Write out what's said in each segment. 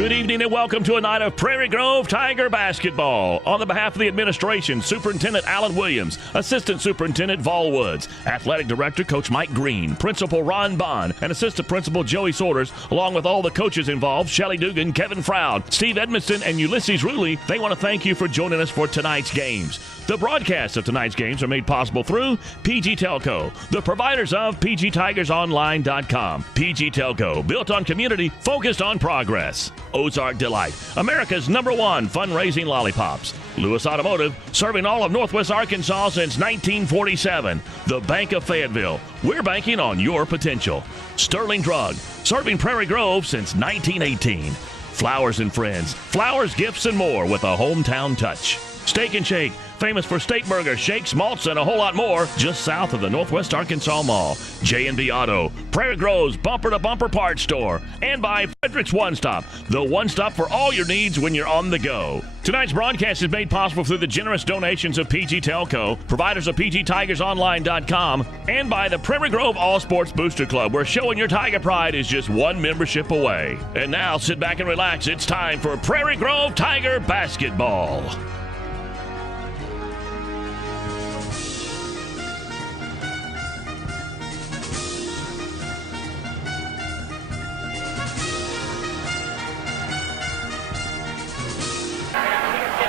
Good evening and welcome to a night of Prairie Grove Tiger basketball. On the behalf of the administration, Superintendent Alan Williams, Assistant Superintendent Vol Woods, Athletic Director Coach Mike Green, Principal Ron Bond, and Assistant Principal Joey Saunders, along with all the coaches involved, Shelly Dugan, Kevin Froud, Steve Edmondson, and Ulysses Ruley, they want to thank you for joining us for tonight's games. The broadcasts of tonight's games are made possible through PG Telco, the providers of PGTigersOnline.com. PG Telco, built on community, focused on progress. Ozark Delight, America's #1 fundraising lollipops. Lewis Automotive, serving all of Northwest Arkansas since 1947. The Bank of Fayetteville, we're banking on your potential. Sterling Drug, serving Prairie Grove since 1918. Flowers and Friends, flowers, gifts, and more with a hometown touch. Steak and Shake, famous for steak burgers, shakes, malts, and a whole lot more, just south of the Northwest Arkansas Mall. J&B Auto, Prairie Grove's bumper-to-bumper parts store, and by Frederick's One Stop, the one stop for all your needs when you're on the go. Tonight's broadcast is made possible through the generous donations of PG Telco, providers of PGTigersOnline.com, and by the Prairie Grove All Sports Booster Club, where showing your Tiger pride is just one membership away. And now, sit back and relax. It's time for Prairie Grove Tiger basketball.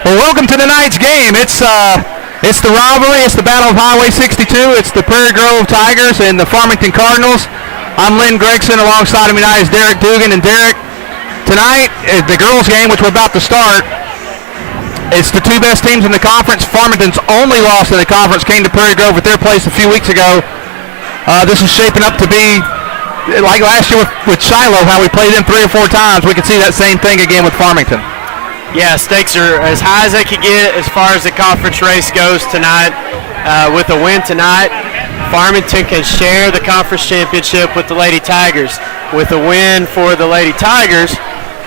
Well, welcome to tonight's game. It's the rivalry. It's the Battle of Highway 62. It's the Prairie Grove Tigers and the Farmington Cardinals. I'm Lynn Gregson. Alongside of me tonight is Derek Dugan. And Derek, tonight, the girls' game, which we're about to start, it's the two best teams in the conference. Farmington's only loss in the conference came to Prairie Grove at their place a few weeks ago. This is shaping up to be like last year with Shiloh, how we played them 3 or 4 times. We could see that same thing again with Farmington. Yeah, stakes are as high as they could get as far as the conference race goes tonight. With a win tonight, Farmington can share the conference championship with the Lady Tigers. With a win for the Lady Tigers,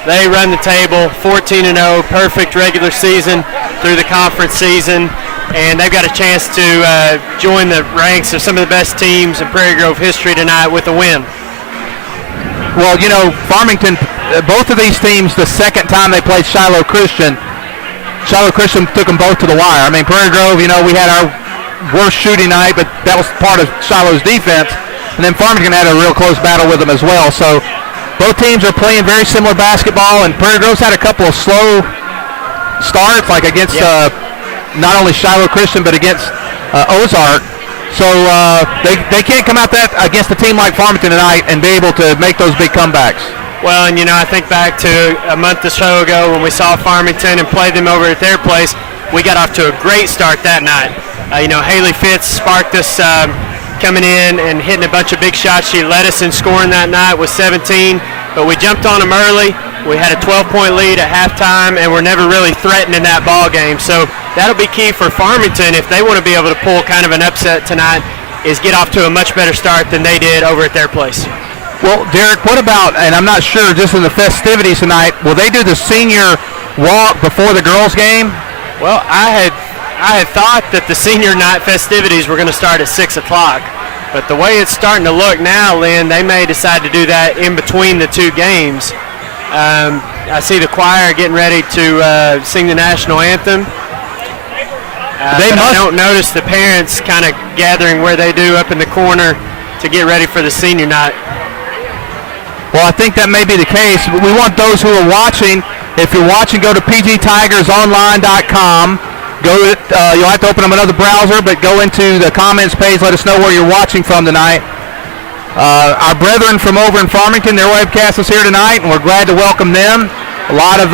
they run the table 14-0, perfect regular season through the conference season, and they've got a chance to join the ranks of some of the best teams in Prairie Grove history tonight with a win. Well, you know, Farmington, both of these teams, the second time they played Shiloh Christian took them both to the wire. I mean, Prairie Grove, you know, we had our worst shooting night, but that was part of Shiloh's defense. And then Farmington had a real close battle with them as well. So both teams are playing very similar basketball, and Prairie Grove's had a couple of slow starts, like against not only Shiloh Christian, but against Ozark. So they can't come out that against a team like Farmington tonight and be able to make those big comebacks. Well, and you know, I think back to a month or so ago when we saw Farmington and played them over at their place. We got off to a great start that night. You know, Haley Fitz sparked us coming in and hitting a bunch of big shots. She led us in scoring that night with 17, but we jumped on them early. We had a 12-point lead at halftime, and we're never really threatened in that ball game. So that'll be key for Farmington if they want to be able to pull kind of an upset tonight, is get off to a much better start than they did over at their place. Well, Derek, what about, and I'm not sure, just in the festivities tonight, will they do the senior walk before the girls' game? Well, I had thought that the senior night festivities were going to start at 6 o'clock. But the way it's starting to look now, Lynn, they may decide to do that in between the two games. I see the choir getting ready to sing the national anthem. I don't notice the parents kind of gathering where they do up in the corner to get ready for the senior night. Well, I think that may be the case. We want those who are watching, if you're watching, go to PGTigersOnline.com. You'll have to open up another browser, but go into the comments page. Let us know where you're watching from tonight. Our brethren from over in Farmington, their webcast is here tonight, and we're glad to welcome them. A lot of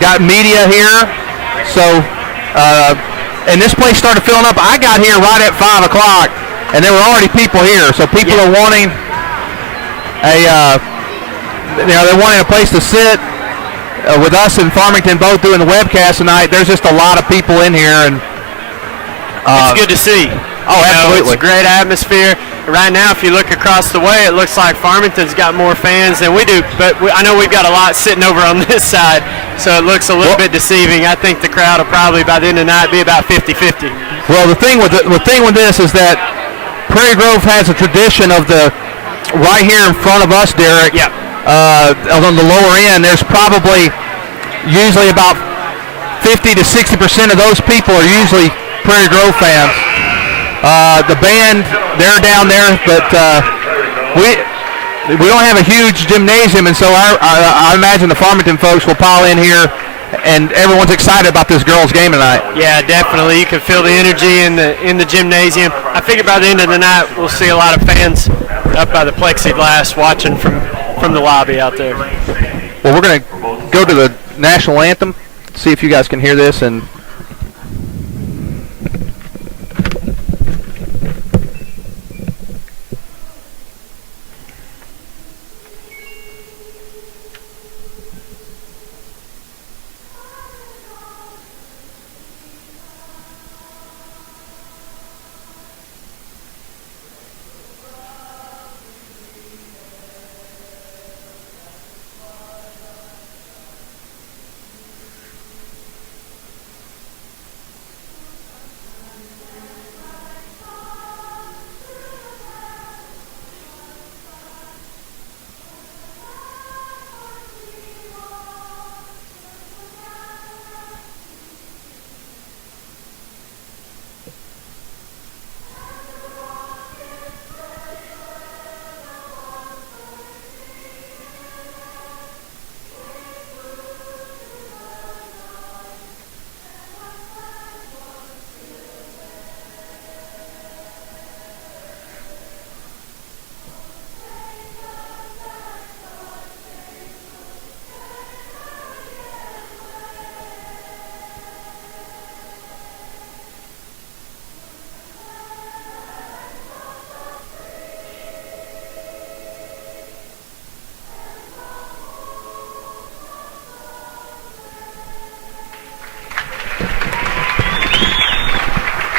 got media here. So, and this place started filling up. I got here right at 5 o'clock, and there were already people here. So people are wanting they're wanting a place to sit. With us and Farmington both doing the webcast tonight, there's just a lot of people in here, and it's good to see. Oh, absolutely. It's a great atmosphere. Right now, if you look across the way, it looks like Farmington's got more fans than we do, but I know we've got a lot sitting over on this side, so it looks a little bit deceiving. I think the crowd will probably, by the end of the night, be about 50-50. Well, the thing with this is that Prairie Grove has a tradition of the right here in front of us, Derek. Yep. on the lower end, there's probably usually about 50 to 60% of those people are usually Prairie Grove fans. The band, they're down there, but we don't have a huge gymnasium, and so I imagine the Farmington folks will pile in here, and everyone's excited about this girls' game tonight. Yeah, definitely. You can feel the energy in the gymnasium. I figure by the end of the night we'll see a lot of fans up by the plexiglass watching from the lobby out there. Well, we're going to go to the national anthem, see if you guys can hear this, and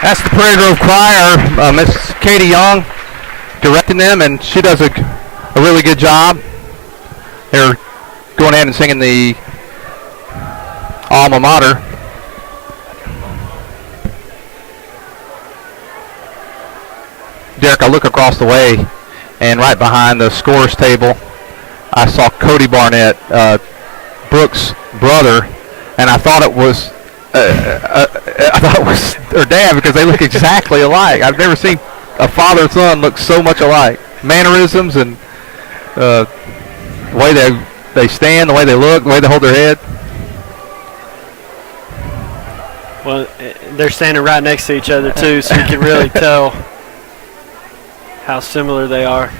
that's the Prairie Grove Choir. Miss Katie Young directing them, and she does a really good job. They're going ahead and singing the alma mater. Derek, I look across the way, and right behind the scores table, I saw Cody Barnett, Brooks' brother, and I thought it was her dad because they look exactly alike. I've never seen a father and son look so much alike. Mannerisms and the way they stand, the way they look, the way they hold their head. Well, they're standing right next to each other too, so you can really tell how similar they are.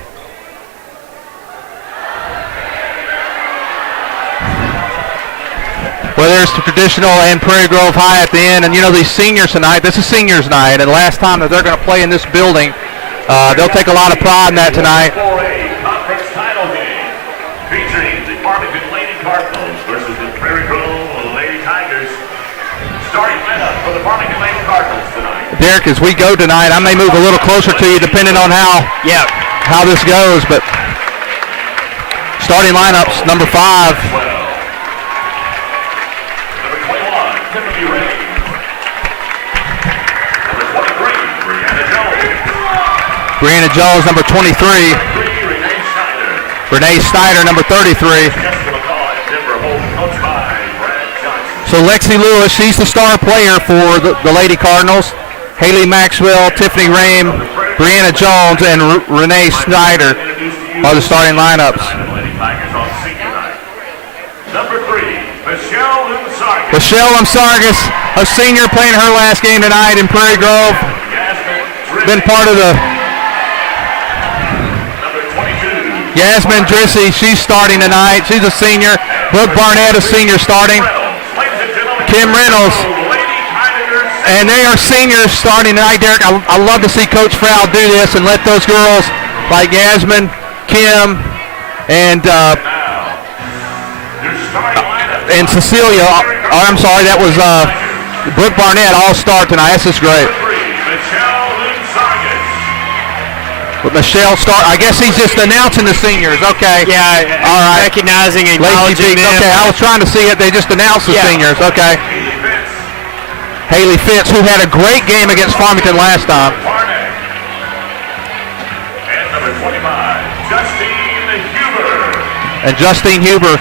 Well, there's the traditional and Prairie Grove High at the end. And, you know, these seniors tonight, this is seniors night. And last time that they're going to play in this building, they'll take a lot of pride in that tonight. Conference title game featuring the Farmington Lady Cardinals versus the Prairie Grove Lady Tigers. Starting lineup for the Farmington Lady Cardinals tonight. Derek, as we go tonight, I may move a little closer to you depending on how this goes. But starting lineups, number 5. Brianna Jones, number 23. Renee Snyder, number 33. So Lexi Lewis, she's the star player for the Lady Cardinals. Haley Maxwell, Tiffany Rame, Brianna Jones, and Renee Snyder are the starting lineups. Number 3, Michelle Lumsargis. Michelle Lumsargis, a senior, playing her last game tonight in Prairie Grove. Been part of the Yasmin Drissy, she's starting tonight. She's a senior. Brooke Barnett, a senior, starting. Kim Reynolds. And they are seniors starting tonight, Derek. I love to see Coach Frowd do this and let those girls like Yasmin, Kim, and Cecilia. I'm sorry, that was Brooke Barnett all start tonight. This is great. But Michelle start. I guess he's just announcing the seniors. Okay. Yeah. All right. Recognizing and acknowledging them. Okay. I was trying to see it. They just announced the seniors. Okay. Haley Fitz, who had a great game against Farmington last time. And number 25, Justine Huber. And Justine Huber.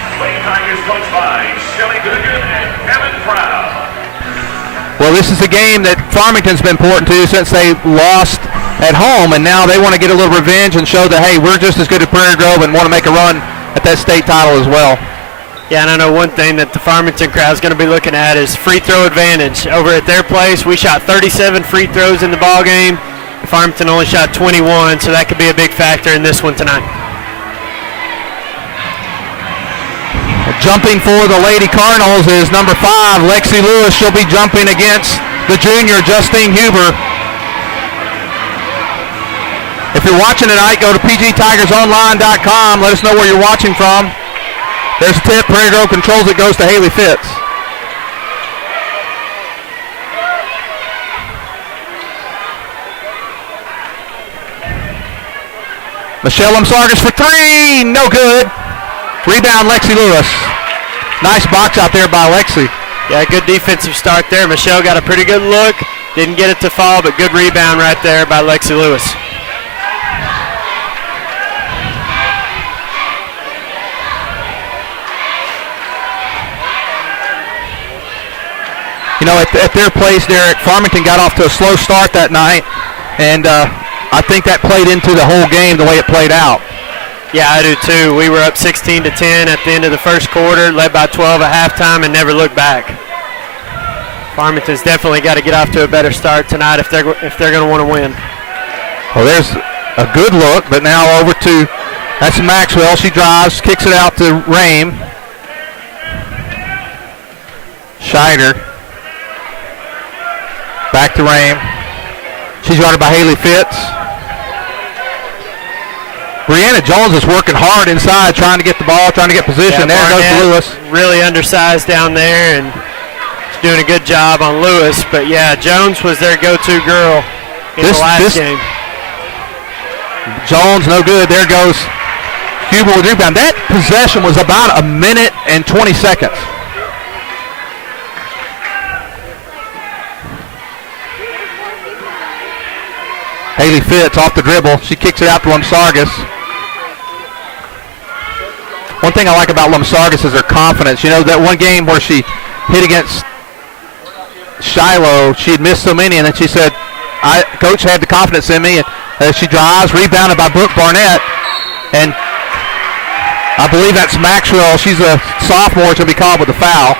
Well, this is a game that Farmington's been important to since they lost at home, and now they want to get a little revenge and show that, hey, we're just as good as Prairie Grove and want to make a run at that state title as well. Yeah, and I know one thing that the Farmington crowd is going to be looking at is free throw advantage. Over at their place, we shot 37 free throws in the ball game. Farmington only shot 21, so that could be a big factor in this one tonight. Jumping for the Lady Cardinals is number 5, Lexi Lewis. She'll be jumping against the junior, Justine Huber. If you're watching tonight, go to pgtigersonline.com. Let us know where you're watching from. There's a tip. Prairie Grove controls it, goes to Haley Fitz. Michelle Sargis for 3, no good. Rebound, Lexi Lewis. Nice box out there by Lexi. Yeah, good defensive start there. Michelle got a pretty good look. Didn't get it to fall, but good rebound right there by Lexi Lewis. You know, at their place, Derek, Farmington got off to a slow start that night, and I think that played into the whole game the way it played out. Yeah, I do too. We were up 16-10 at the end of the first quarter, led by 12 at halftime, and never looked back. Farmington's definitely got to get off to a better start tonight if they're going to want to win. Well, there's a good look, but now over to, that's Maxwell. She drives, kicks it out to Rame. Scheider. Back to Rame. She's guarded by Haley Fitz. Brianna Jones is working hard inside, trying to get the ball, trying to get position. Yeah, there goes to Lewis. Really undersized down there, and she's doing a good job on Lewis. But yeah, Jones was their go-to girl in the last game. Jones, no good. There goes Huber with rebound. That possession was about a minute and 20 seconds. Haley Fitz off the dribble. She kicks it out to Sargis. One thing I like about Sargis is her confidence. You know, that one game where she hit against Shiloh, she had missed so many, and then she said, Coach had the confidence in me. And she drives, rebounded by Brooke Barnett. And I believe that's Maxwell. She's a sophomore, to be called with a foul.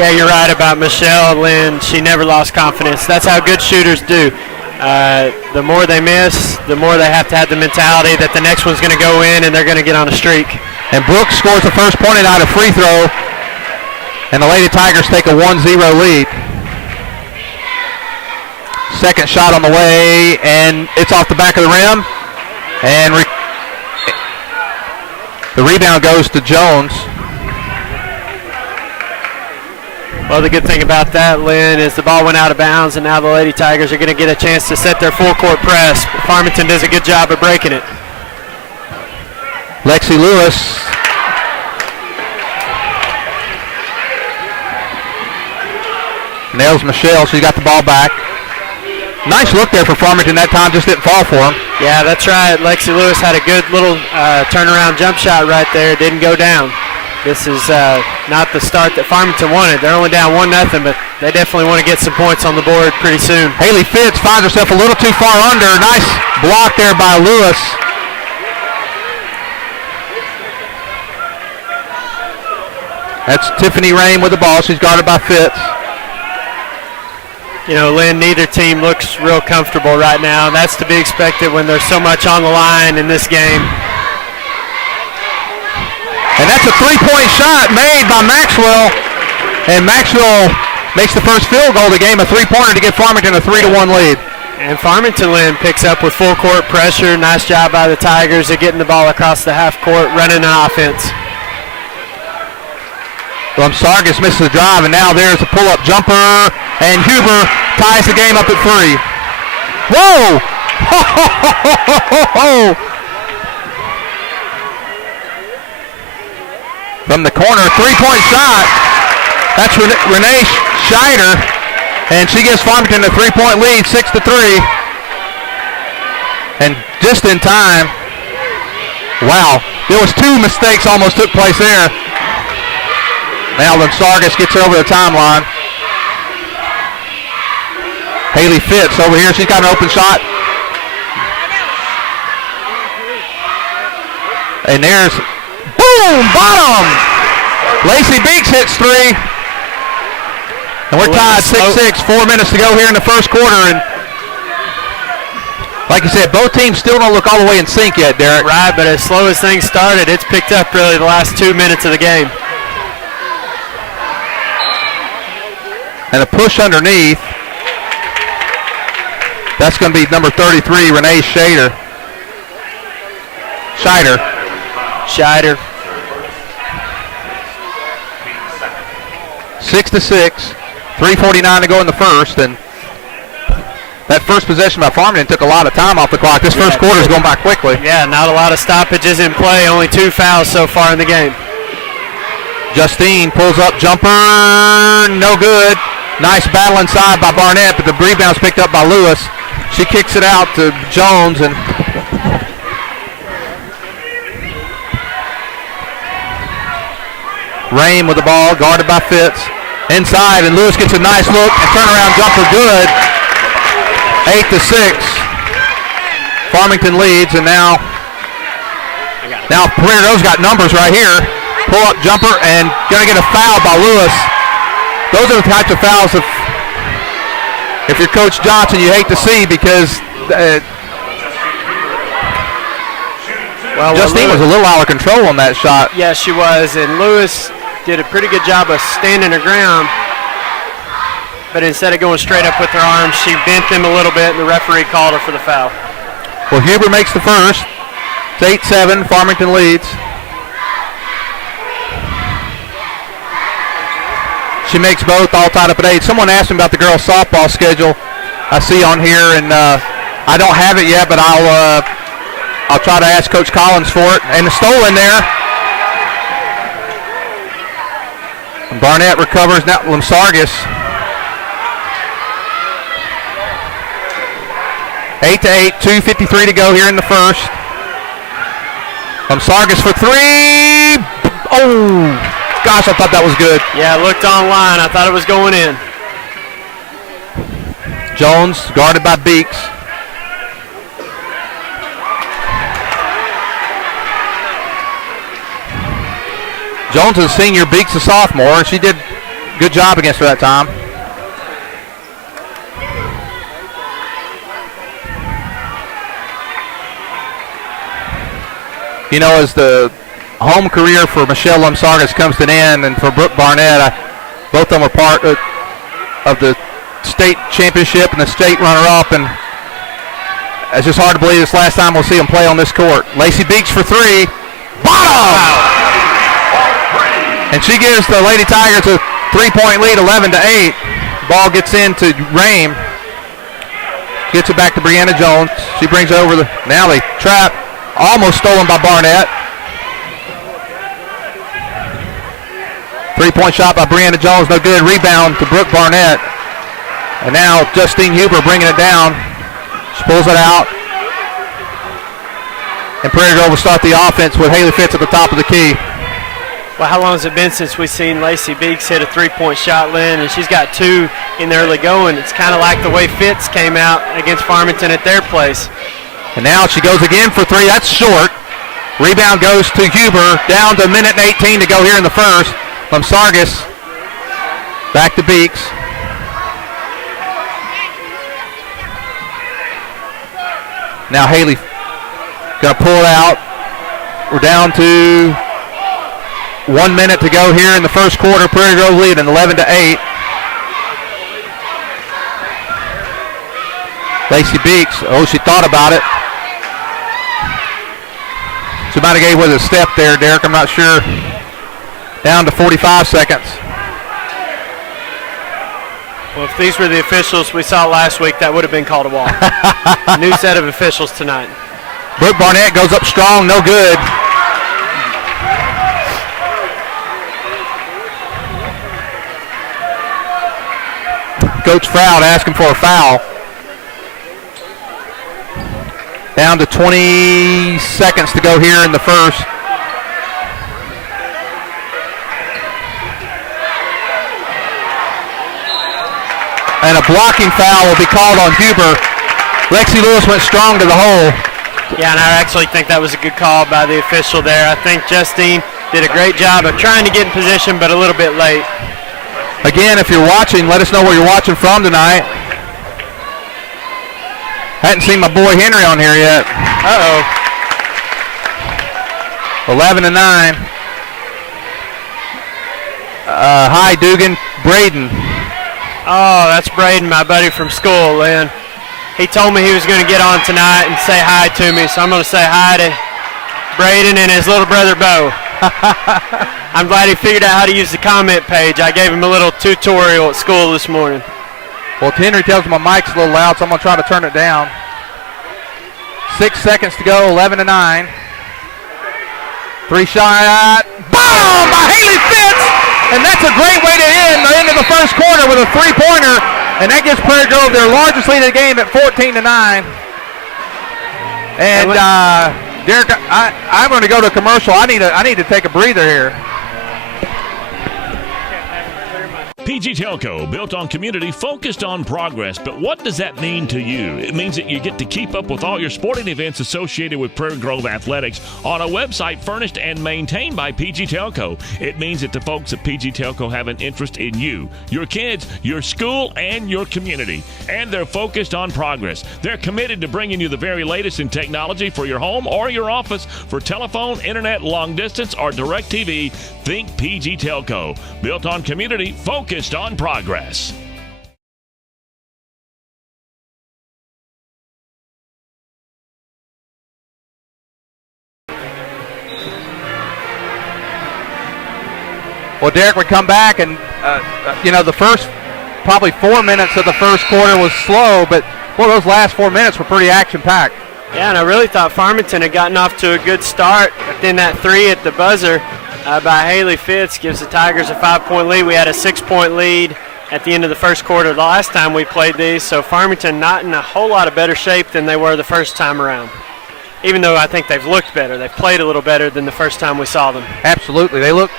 Yeah, you're right about Michelle Lynn. She never lost confidence. That's how good shooters do. The more they miss, the more they have to have the mentality that the next one's going to go in and they're going to get on a streak. And Brooks scores the first point out of free throw, and the Lady Tigers take a 1-0 lead. Second shot on the way, and it's off the back of the rim. And the rebound goes to Jones. Well, the good thing about that, Lynn, is the ball went out of bounds, and now the Lady Tigers are going to get a chance to set their full-court press. Farmington does a good job of breaking it. Lexi Lewis. Nails Michelle. She's got the ball back. Nice look there for Farmington that time. Just didn't fall for him. Yeah, that's right. Lexi Lewis had a good little turnaround jump shot right there. Didn't go down. This is not the start that Farmington wanted. They're only down 1-0, but they definitely want to get some points on the board pretty soon. Haley Fitz finds herself a little too far under. Nice block there by Lewis. That's Tiffany Rame with the ball. She's guarded by Fitz. You know, Lynn, neither team looks real comfortable right now. That's to be expected when there's so much on the line in this game. And that's a three-point shot made by Maxwell. And Maxwell makes the first field goal of the game, a three-pointer to give Farmington a 3-1 lead. And Farmington, Lynn, picks up with full court pressure. Nice job by the Tigers of getting the ball across the half court, running an offense. Sargis misses the drive, and now there's a pull-up jumper, and Huber ties the game up at 3. Whoa! Ho, ho, ho, ho, ho, ho. From the corner, three-point shot. That's Renee Scheider, and she gives Farmington a 3-point lead, 6-3. And just in time, Wow, there was 2 mistakes almost took place there. Now Sargis gets over the timeline. Haley Fitz over here. She's got an open shot. And there's, boom, bottom. Lacey Beeks hits 3. And we're tied 6-6, 4 minutes to go here in the first quarter. And like you said, both teams still don't look all the way in sync yet, Derek. Right, but as slow as things started, it's picked up really the last 2 minutes of the game. And a push underneath. That's going to be number 33, Renee Scheider. 6-6, 3:49 to go in the first, and that first possession by Farmington took a lot of time off the clock. This first quarter is going by quickly. Yeah, not a lot of stoppages in play. Only 2 fouls so far in the game. Justine pulls up, jumper, no good. Nice battle inside by Barnett, but the rebound's picked up by Lewis. She kicks it out to Jones, and Rame with the ball, guarded by Fitz. Inside, and Lewis gets a nice look, and turnaround jumper good. 8-6. Farmington leads, and now Prairie Grove's got numbers right here. Pull up jumper, and gonna get a foul by Lewis. Those are the types of fouls if you're Coach Johnson, you hate to see, because Justine was a little out of control on that shot. Yeah, she was, and Lewis did a pretty good job of standing her ground, but instead of going straight up with her arms, she bent them a little bit, and the referee called her for the foul. Well, Huber makes the first. It's 8-7, Farmington leads. She makes both, all tied up at 8. Someone asked me about the girls' softball schedule I see on here, and I don't have it yet, but I'll try to ask Coach Collins for it. And the stolen there. And Barnett recovers. Now Lamsargis. 8-8, 2:53 to go here in the first. Lamsargis for 3. Oh, gosh, I thought that was good. Yeah, I looked online. I thought it was going in. Jones guarded by Beeks. Jones is a senior, Beeks a sophomore, and she did a good job against her that time. You know, as the home career for Michelle Lamsargis comes to an end, and for Brooke Barnett, both of them are part of the state championship and the state runner-up, and it's just hard to believe this last time we'll see them play on this court. Lacey Beeks for 3. Bottom! And she gives the Lady Tigers a 3-point lead, 11-8. Ball gets into Rame. Gets it back to Brianna Jones. She brings over the, now they trap. Almost stolen by Barnett. 3-point shot by Brianna Jones, no good. Rebound to Brooke Barnett. And now Justine Huber bringing it down. She pulls it out. And Prairie Grove will start the offense with Haley Fitz at the top of the key. Well, how long has it been since we've seen Lacey Beeks hit a 3-point shot, Lynn? And she's got 2 in the early going. It's kind of like the way Fitz came out against Farmington at their place. And now she goes again for 3. That's short. Rebound goes to Huber. Down to 1:18 to go here in the first. Lamsargis back to Beeks. Now Haley going to pull it out. We're down to 1 minute to go here in the first quarter. Prairie Grove leading 11-8. Lacey Beeks, oh, she thought about it. She might have gave with a step there, Derek, I'm not sure. Down to 45 seconds. Well, if these were the officials we saw last week, that would have been called a walk. New set of officials tonight. Brooke Barnett goes up strong, no good. Coach Froud asking for a foul. Down to 20 seconds to go here in the first. And a blocking foul will be called on Huber. Lexi Lewis went strong to the hole. Yeah, and I actually think that was a good call by the official there. I think Justine did a great job of trying to get in position, but a little bit late. Again, if you're watching, let us know where you're watching from tonight. Hadn't seen my boy Henry on here yet. 11-9. Hi, Dugan. Braden. Oh, that's Braden, my buddy from school, Lynn. He told me he was going to get on tonight and say hi to me, so I'm going to say hi to Braden and his little brother, Bo. I'm glad he figured out how to use the comment page. I gave him a little tutorial at school this morning. Well, Henry tells me my mic's a little loud, so I'm going to try to turn it down. 6 seconds to go, 11-9. Three-shot. Boom! By Haley Fitz! And that's a great way to end the end of the first quarter with a three-pointer. And that gives Prairie Grove their largest lead of the game at 14-9. And Derek, I'm going to go to commercial. I need to take a breather here. PG Telco, built on community, focused on progress. But what does that mean to you? It means that you get to keep up with all your sporting events associated with Prairie Grove Athletics on a website furnished and maintained by PG Telco. It means that the folks at PG Telco have an interest in you, your kids, your school, and your community. And they're focused on progress. They're committed to bringing you the very latest in technology for your home or your office. For telephone, internet, long distance, or direct TV, think PG Telco. Built on community, focused on progress. Well, Derek would come back, and the first probably 4 minutes of the first quarter was slow, but those last 4 minutes were pretty action-packed. Yeah, and I really thought Farmington had gotten off to a good start, but then that three at the buzzer by Haley Fitz gives the Tigers a 5-point lead. We had a 6-point lead at the end of the first quarter the last time we played these, so Farmington not in a whole lot of better shape than they were the first time around. Even though I think they've looked better. They've played a little better than the first time we saw them. Absolutely. They look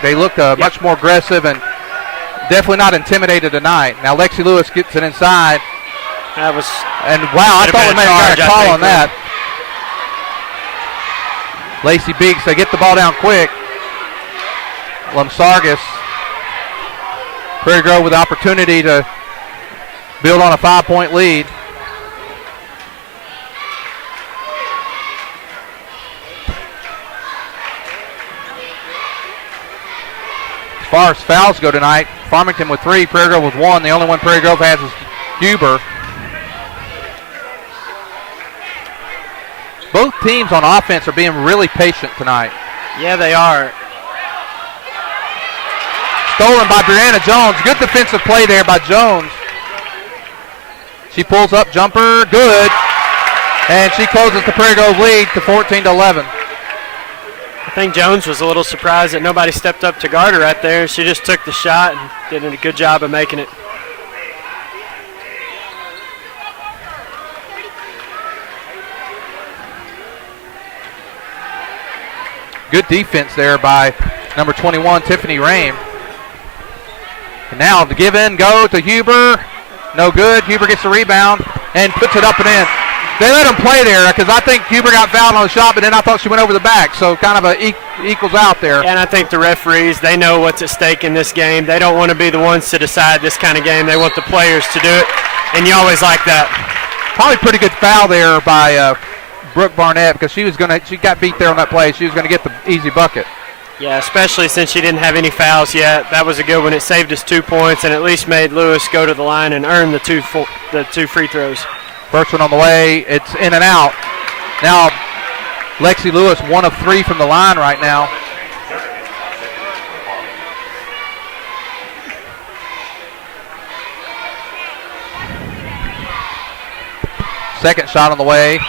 much more aggressive and definitely not intimidated tonight. Now Lexi Lewis gets it inside. That was... And wow, I thought we may have got a call on that. Lacey Beeks, they get the ball down quick. Lamsargas. Prairie Grove with the opportunity to build on a 5-point lead. As far as fouls go tonight, Farmington with 3, Prairie Grove with 1. The only one Prairie Grove has is Huber. Both teams on offense are being really patient tonight. Yeah, they are. Stolen by Brianna Jones. Good defensive play there by Jones. She pulls up, jumper, good. And she closes the Prairie Grove lead to 14-11. I think Jones was a little surprised that nobody stepped up to guard her right there. She just took the shot and did a good job of making it. Good defense there by number 21, Tiffany Rame. And now the give in, go to Huber. No good. Huber gets the rebound and puts it up and in. They let him play there because I think Huber got fouled on the shot, but then I thought she went over the back. So kind of equals out there. And I think the referees, they know what's at stake in this game. They don't want to be the ones to decide this kind of game. They want the players to do it, and you always like that. Probably pretty good foul there by Brooke Barnett because she got beat there on that play. She was going to get the easy bucket. Yeah, especially since she didn't have any fouls yet. That was a good one. It saved us 2 points and at least made Lewis go to the line and earn the two free throws. First one on the way. It's in and out. Now, Lexi Lewis, 1 of 3 from the line right now. Second shot on the way.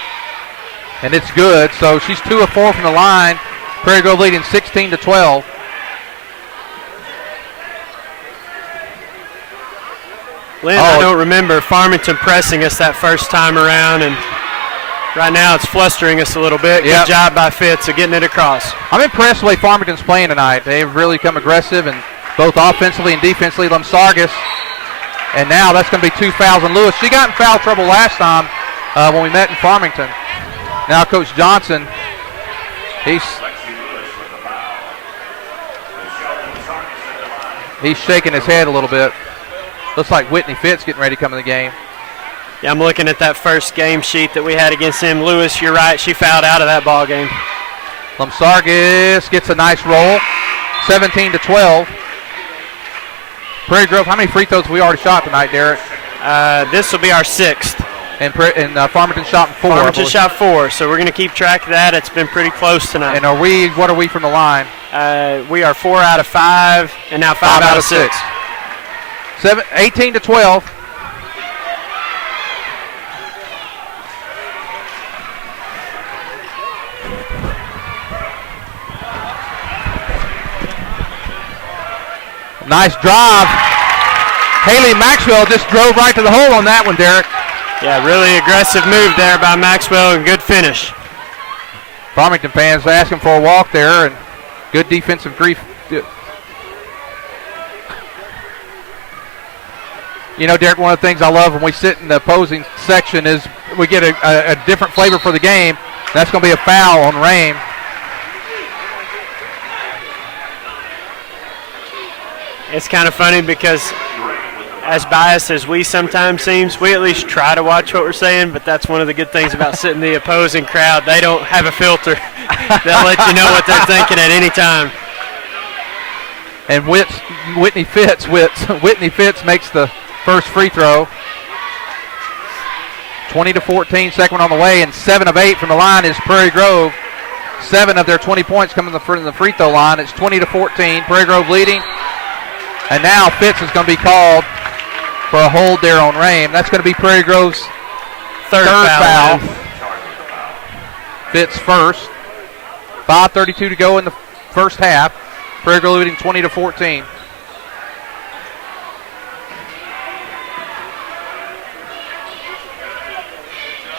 And it's good. So she's 2 of 4 from the line. Prairie Grove leading 16-12. Lynn, I don't remember Farmington pressing us that first time around, and Right now it's flustering us a little bit. Yep. Good job by Fitz of getting it across. I'm impressed with the way Farmington's playing tonight. They've really come aggressive, and both offensively and defensively. Lamsargis, and now that's going to be 2 fouls on Lewis. She got in foul trouble last time when we met in Farmington. Now Coach Johnson, he's shaking his head a little bit. Looks like Whitney Fitz getting ready to come in the game. Yeah, I'm looking at that first game sheet that we had against him. Lewis, you're right, she fouled out of that ball game. Lamsargis gets a nice roll, 17-12. Prairie Grove, how many free throws have we already shot tonight, Derek? This will be our 6th. And Farmington shot 4. Farmington shot 4, so we're going to keep track of that. It's been pretty close tonight. And what are we from the line? We are 4 out of 5, and now 5 out of 6. 18-12. Nice drive. Haley Maxwell just drove right to the hole on that one, Derek. Yeah, really aggressive move there by Maxwell and good finish. Farmington fans asking for a walk there, and good defensive grief. You know, Derek, one of the things I love when we sit in the opposing section is we get a different flavor for the game. That's going to be a foul on Rame. It's kind of funny because as biased as we sometimes seem, we at least try to watch what we're saying, but that's one of the good things about sitting in the opposing crowd. They don't have a filter. They'll let you know what they're thinking at any time. And Whitney Fitz makes the first free throw. 20-14, second one on the way, and 7 of 8 from the line is Prairie Grove. 7 of their 20 points coming from the free throw line. It's 20-14, Prairie Grove leading. And now Fitz is going to be called for a hold there on Rame. That's going to be Prairie Grove's third foul. Fitz first. 5:32 to go in the first half. Prairie Grove leading 20-14.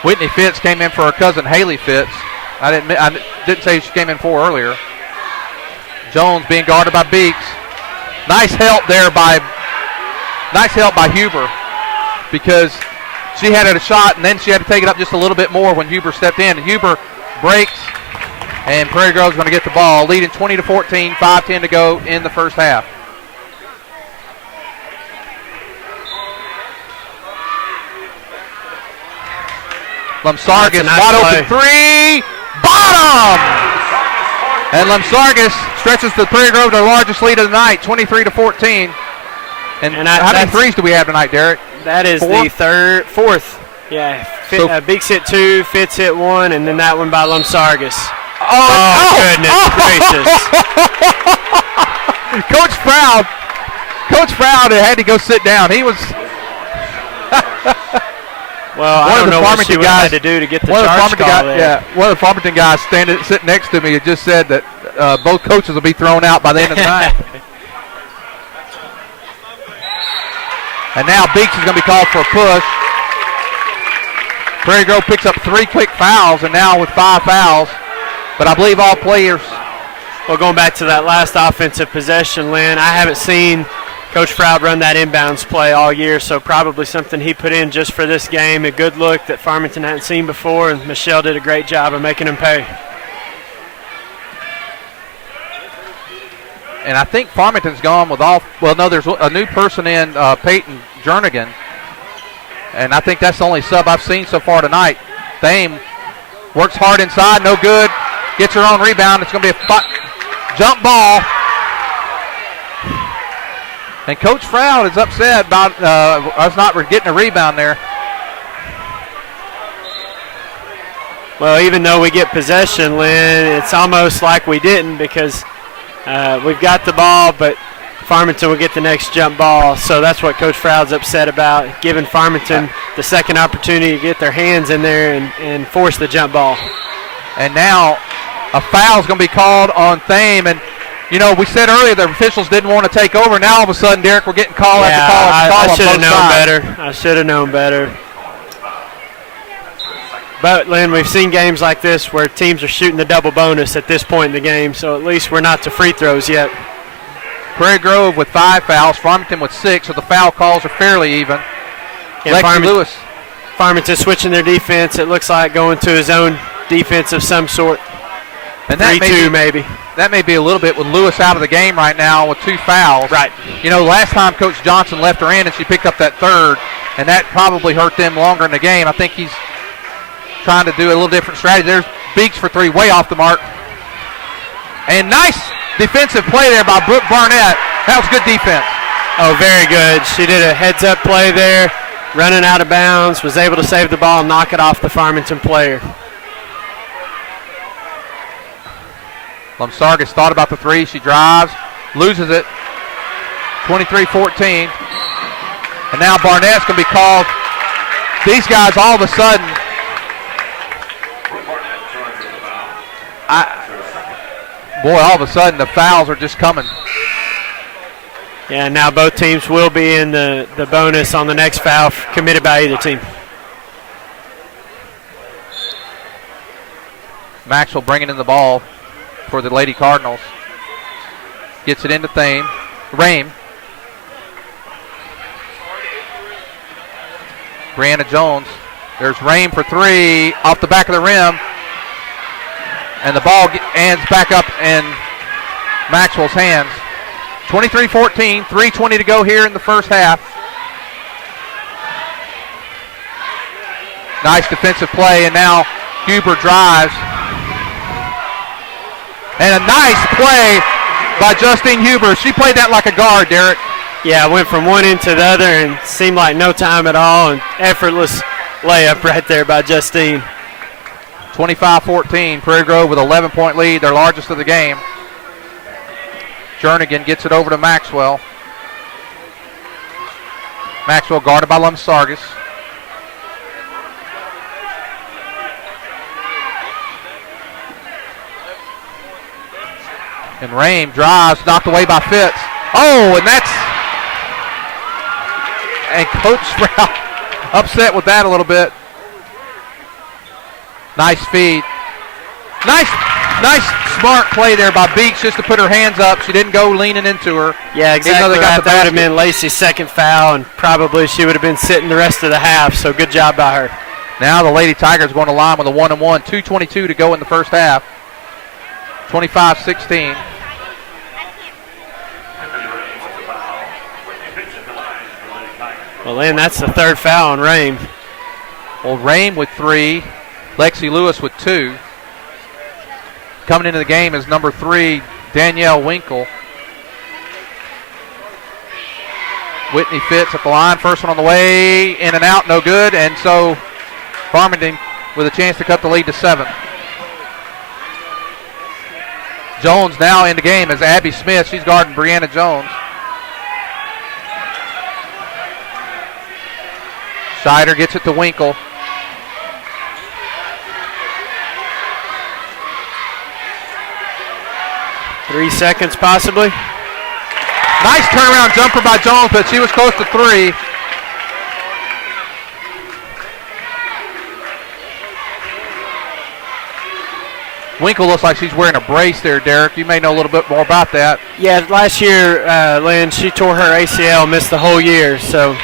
Whitney Fitz came in for her cousin Haley Fitz. I didn't say she came in for earlier. Jones being guarded by Beeks. Nice help by Huber, because she had a shot and then she had to take it up just a little bit more when Huber stepped in. Huber breaks, and Prairie Grove's going to get the ball, leading 20-14, 5:10 to go in the first half. Lamsargis, wide open three, bottom! And Lamsargis stretches the Prairie Grove their largest lead of the night, 23-14. And how many threes do we have tonight, Derek? That is the fourth. Yeah, Beeks hit 2, Fitz hit 1, and then that one by Lamsargis. Goodness gracious. Coach Proud had to go sit down. He was... Well, I don't know what she had to do to get the charge call there. Yeah, one of the Farmington guys sitting next to me had just said that both coaches will be thrown out by the end of the night. And now Beeks is going to be called for a push. Prairie Grove picks up 3 quick fouls, and now with 5 fouls. But I believe all players. Well, going back to that last offensive possession, Lynn, I haven't seen Coach Froud run that inbounds play all year, so probably something he put in just for this game. A good look that Farmington hadn't seen before, and Michelle did a great job of making him pay. And I think Farmington's gone with all. Well, no, there's a new person in, Peyton Jernigan. And I think that's the only sub I've seen so far tonight. Thame works hard inside, no good. Gets her own rebound. It's going to be a jump ball. And Coach Froud is upset about us not getting a rebound there. Well, even though we get possession, Lynn, it's almost like we didn't, because we've got the ball, but Farmington will get the next jump ball. So that's what Coach Froud's upset about, giving Farmington the second opportunity to get their hands in there and force the jump ball. And now a foul is going to be called on Thame. And, you know, we said earlier the officials didn't want to take over. Now all of a sudden, Derek, we're getting call after call after call. I should have known better. I should have known better. But, Lynn, we've seen games like this where teams are shooting the double bonus at this point in the game, so at least we're not to free throws yet. Prairie Grove with 5 fouls, Farmington with 6, so the foul calls are fairly even. Lexi Lewis. Farmington switching their defense. It looks like going to his own defense of some sort. And that 3-2 maybe. That may be a little bit with Lewis out of the game right now with 2 fouls. Right. You know, last time Coach Johnson left her in and she picked up that third, and that probably hurt them longer in the game. I think he's trying to do a little different strategy. There's Beeks for 3, way off the mark. And nice defensive play there by Brooke Barnett. That was good defense. Oh, very good. She did a heads-up play there, running out of bounds, was able to save the ball and knock it off the Farmington player. Lumsargis thought about the 3. She drives, loses it. 23-14. And now Barnett's going to be called. These guys all of a sudden, all of a sudden the fouls are just coming. Yeah, now both teams will be in the bonus on the next foul committed by either team. Maxwell bringing in the ball for the Lady Cardinals. Gets it into Rame. Brianna Jones. There's Rame for 3 off the back of the rim. And the ball ends back up in Maxwell's hands. 23-14, 3:20 to go here in the first half. Nice defensive play, and now Huber drives. And a nice play by Justine Huber. She played that like a guard, Derek. Yeah, went from one end to the other and seemed like no time at all, and effortless layup right there by Justine. 25-14, Prairie Grove with 11-point lead, their largest of the game. Jernigan gets it over to Maxwell. Maxwell guarded by Lumsargis. And Rame drives, knocked away by Fitz. Oh, and Coach Sprout upset with that a little bit. Nice feed. Nice smart play there by Beeks just to put her hands up. She didn't go leaning into her. Yeah, exactly. That would have been Lacey's second foul, and probably she would have been sitting the rest of the half, so good job by her. Now the Lady Tigers going to line with a 1-and-1. 2:22 to go in the first half. 25-16. Well, Lynn, that's the third foul on Rame. Well, Rame with 3. Lexi Lewis with 2. Coming into the game is number 3, Danielle Winkle. Whitney Fitz at the line. First one on the way. In and out, no good. And so Farmington with a chance to cut the lead to 7. Jones now in the game as Abby Smith. She's guarding Brianna Jones. Scheider gets it to Winkle. Three seconds possibly. Nice turnaround jumper by Jones, but she was close to 3. Winkle looks like she's wearing a brace there, Derek. You may know a little bit more about that. Yeah, last year, Lynn, she tore her ACL, missed the whole year. So,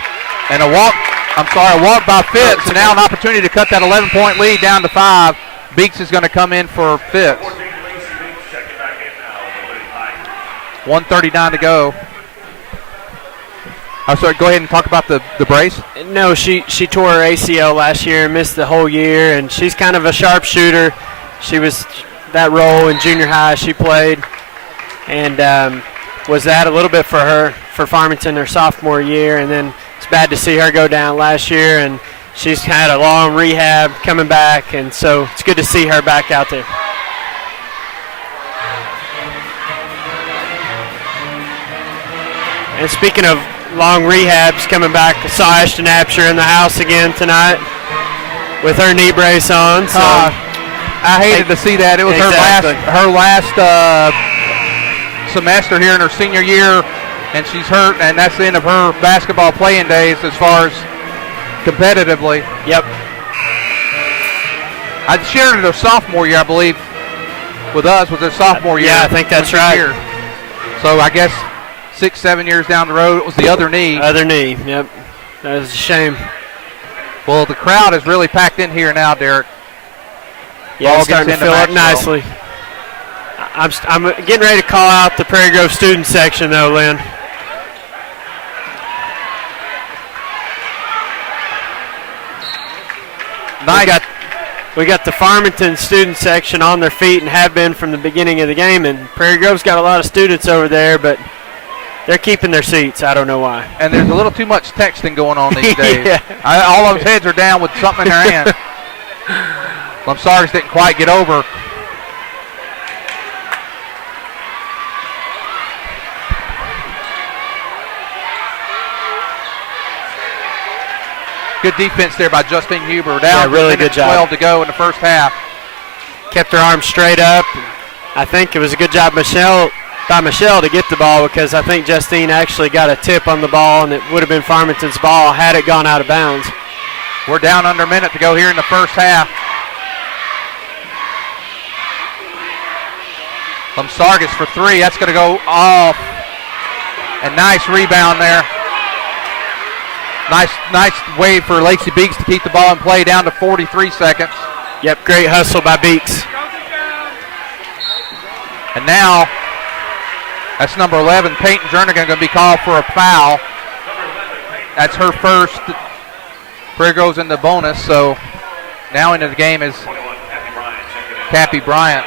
and a walk by Fitz, and now an opportunity to cut that 11-point lead down to 5. Beeks is going to come in for Fitz. 1:39 to go. I'm sorry, go ahead and talk about the brace. No, she tore her ACL last year and missed the whole year, and she's kind of a sharpshooter. She was that role in junior high she played, and was that a little bit for her, for Farmington her sophomore year, and then it's bad to see her go down last year, and she's had a long rehab coming back, and so it's good to see her back out there. And speaking of long rehabs coming back, I saw Ashton Absher in the house again tonight with her knee brace on. So I hated to see that. It was exactly. her last semester here in her senior year, and she's hurt, and that's the end of her basketball playing days as far as competitively. Yep. I shared it her sophomore year, I believe, with us, was their sophomore year. Yeah, I think that's right. Year. So I guess 6, 7 years down the road, it was the other knee. Other knee, yep. That is a shame. Well, the crowd is really packed in here now, Derek. Yeah, it's starting to fill up nicely. I'm getting ready to call out the Prairie Grove student section, though, Lynn. Nice. We got the Farmington student section on their feet and have been from the beginning of the game. And Prairie Grove's got a lot of students over there, but they're keeping their seats. I don't know why. And there's a little too much texting going on these days. Yeah. All those heads are down with something in their hand. Lamsargas didn't quite get over. Good defense there by Justine Huber. Down really good job. 12 to go in the first half. Kept her arms straight up. I think it was a good job by Michelle to get the ball, because I think Justine actually got a tip on the ball, and it would have been Farmington's ball had it gone out of bounds. We're down under a minute to go here in the first half. Lamsargas for 3. That's going to go off. A nice rebound there. Nice way for Lacey Beeks to keep the ball in play, down to 43 seconds. Yep, great hustle by Beeks. And now, that's number 11, Peyton Jernigan, going to be called for a foul. That's her first. Prairie Grove's in the bonus, so now into the game is Cappy Bryant.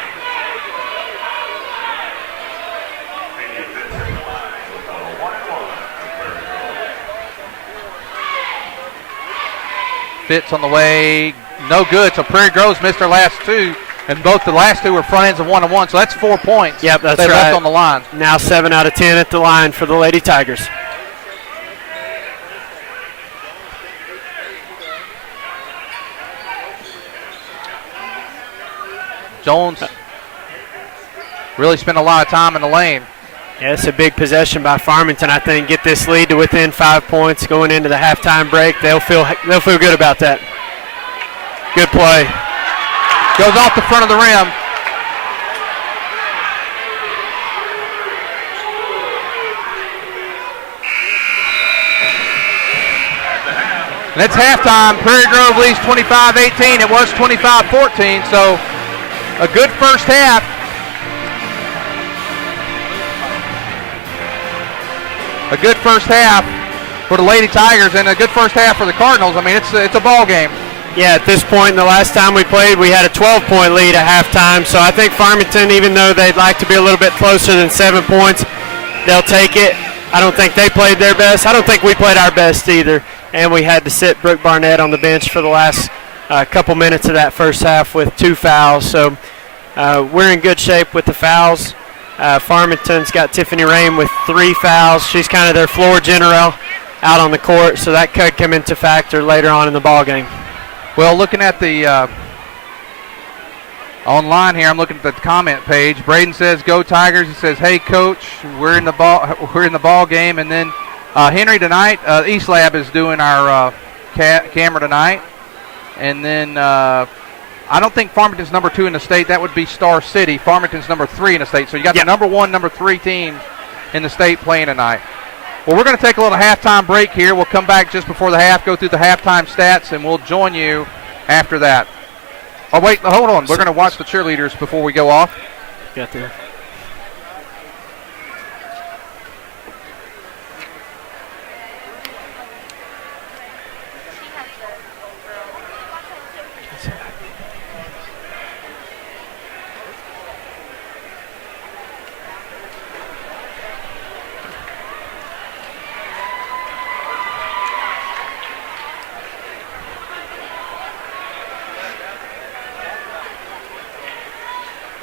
Fitz on the way, no good. So Prairie Grove's missed their last 2, and both the last 2 were front ends of 1-on-1. So that's 4 points. Yep, that's they right. left on the line. Now 7 out of 10 at the line for the Lady Tigers. Jones really spent a lot of time in the lane. Yeah, it's a big possession by Farmington, I think. Get this lead to within 5 points going into the halftime break. They'll feel good about that. Good play. Goes off the front of the rim. And it's halftime. Prairie Grove leads 25-18. It was 25-14, so a good first half. A good first half for the Lady Tigers and a good first half for the Cardinals. I mean, it's a ball game. Yeah, at this point in the last time we played, we had a 12-point lead at halftime. So I think Farmington, even though they'd like to be a little bit closer than 7 points, they'll take it. I don't think they played their best. I don't think we played our best either. And we had to sit Brooke Barnett on the bench for the last couple minutes of that first half with 2 fouls. So we're in good shape with the fouls. Farmington's got Tiffany Rain with 3 fouls. She's kind of their floor general out on the court, so that could come into factor later on in the ball game. Well, looking at the online here, I'm looking at the comment page. Braden says, "Go Tigers." He says, "Hey coach, we're in the ball game." And then Henry tonight, East Lab is doing our camera tonight, and then. I don't think Farmington's number 2 in the state. That would be Star City. Farmington's number 3 in the state. So you got the number 1, number 3 teams in the state playing tonight. Well, we're going to take a little halftime break here. We'll come back just before the half, go through the halftime stats, and we'll join you after that. Oh, wait, hold on. We're going to watch the cheerleaders before we go off. Got there.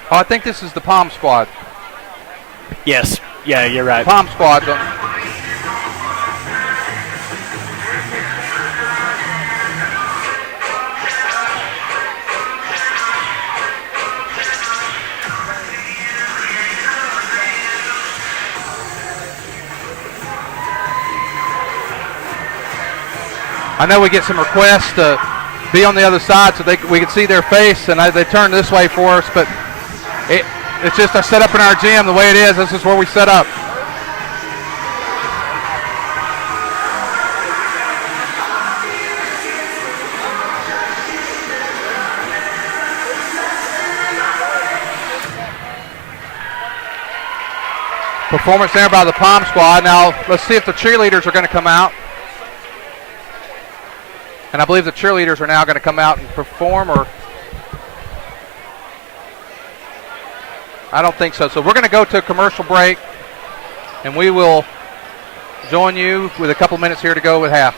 Oh, I think this is the Palm Squad. Yes. Yeah, you're right. Palm Squad. I know we get some requests to be on the other side so we could see their face, and they turned this way for us. But it's just a setup in our gym the way it is. This is where we set up. Performance there by the Palm squad. Now let's see if the cheerleaders are going to come out. And I believe the cheerleaders are now going to come out and perform, or I don't think so. So we're going to go to a commercial break, and we will join you with a couple minutes here to go with half.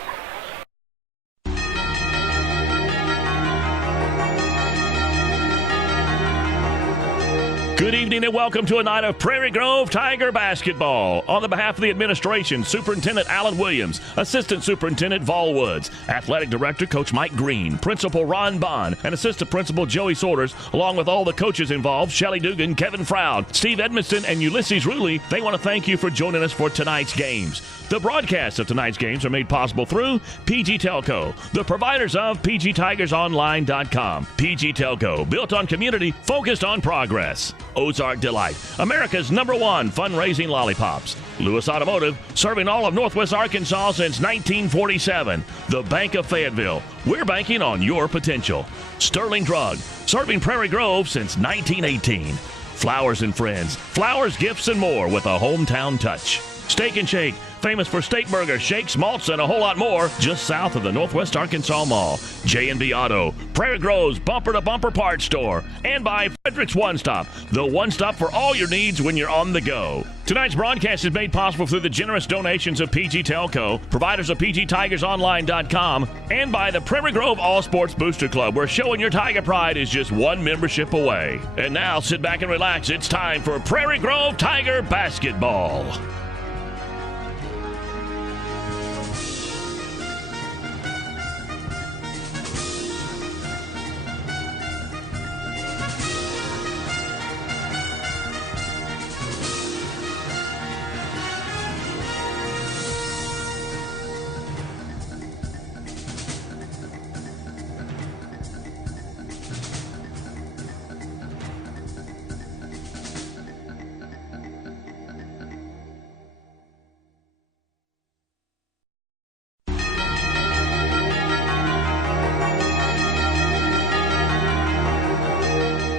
Good evening and welcome to a night of Prairie Grove Tiger basketball. On the behalf of the administration, Superintendent Alan Williams, Assistant Superintendent Vol Woods, Athletic Director Coach Mike Green, Principal Ron Bond, and Assistant Principal Joey Saunders, along with all the coaches involved, Shelly Dugan, Kevin Froud, Steve Edmiston, and Ulysses Ruley, they want to thank you for joining us for tonight's games. The broadcasts of tonight's games are made possible through PG Telco, the providers of PGTigersOnline.com. PG Telco, built on community, focused on progress. Ozark Delight, America's #1 fundraising lollipops. Lewis Automotive, serving all of Northwest Arkansas since 1947. The Bank of Fayetteville, we're banking on your potential. Sterling Drug, serving Prairie Grove since 1918. Flowers and Friends, flowers, gifts, and more with a hometown touch. Steak and Shake, famous for steak burgers, shakes, malts, and a whole lot more, just south of the Northwest Arkansas Mall. J&B Auto, Prairie Grove's bumper-to-bumper parts store, and by Frederick's One Stop, the one stop for all your needs when you're on the go. Tonight's broadcast is made possible through the generous donations of PG Telco, providers of PGTigersOnline.com, and by the Prairie Grove All Sports Booster Club, where showing your Tiger pride is just one membership away. And now, sit back and relax. It's time for Prairie Grove Tiger basketball.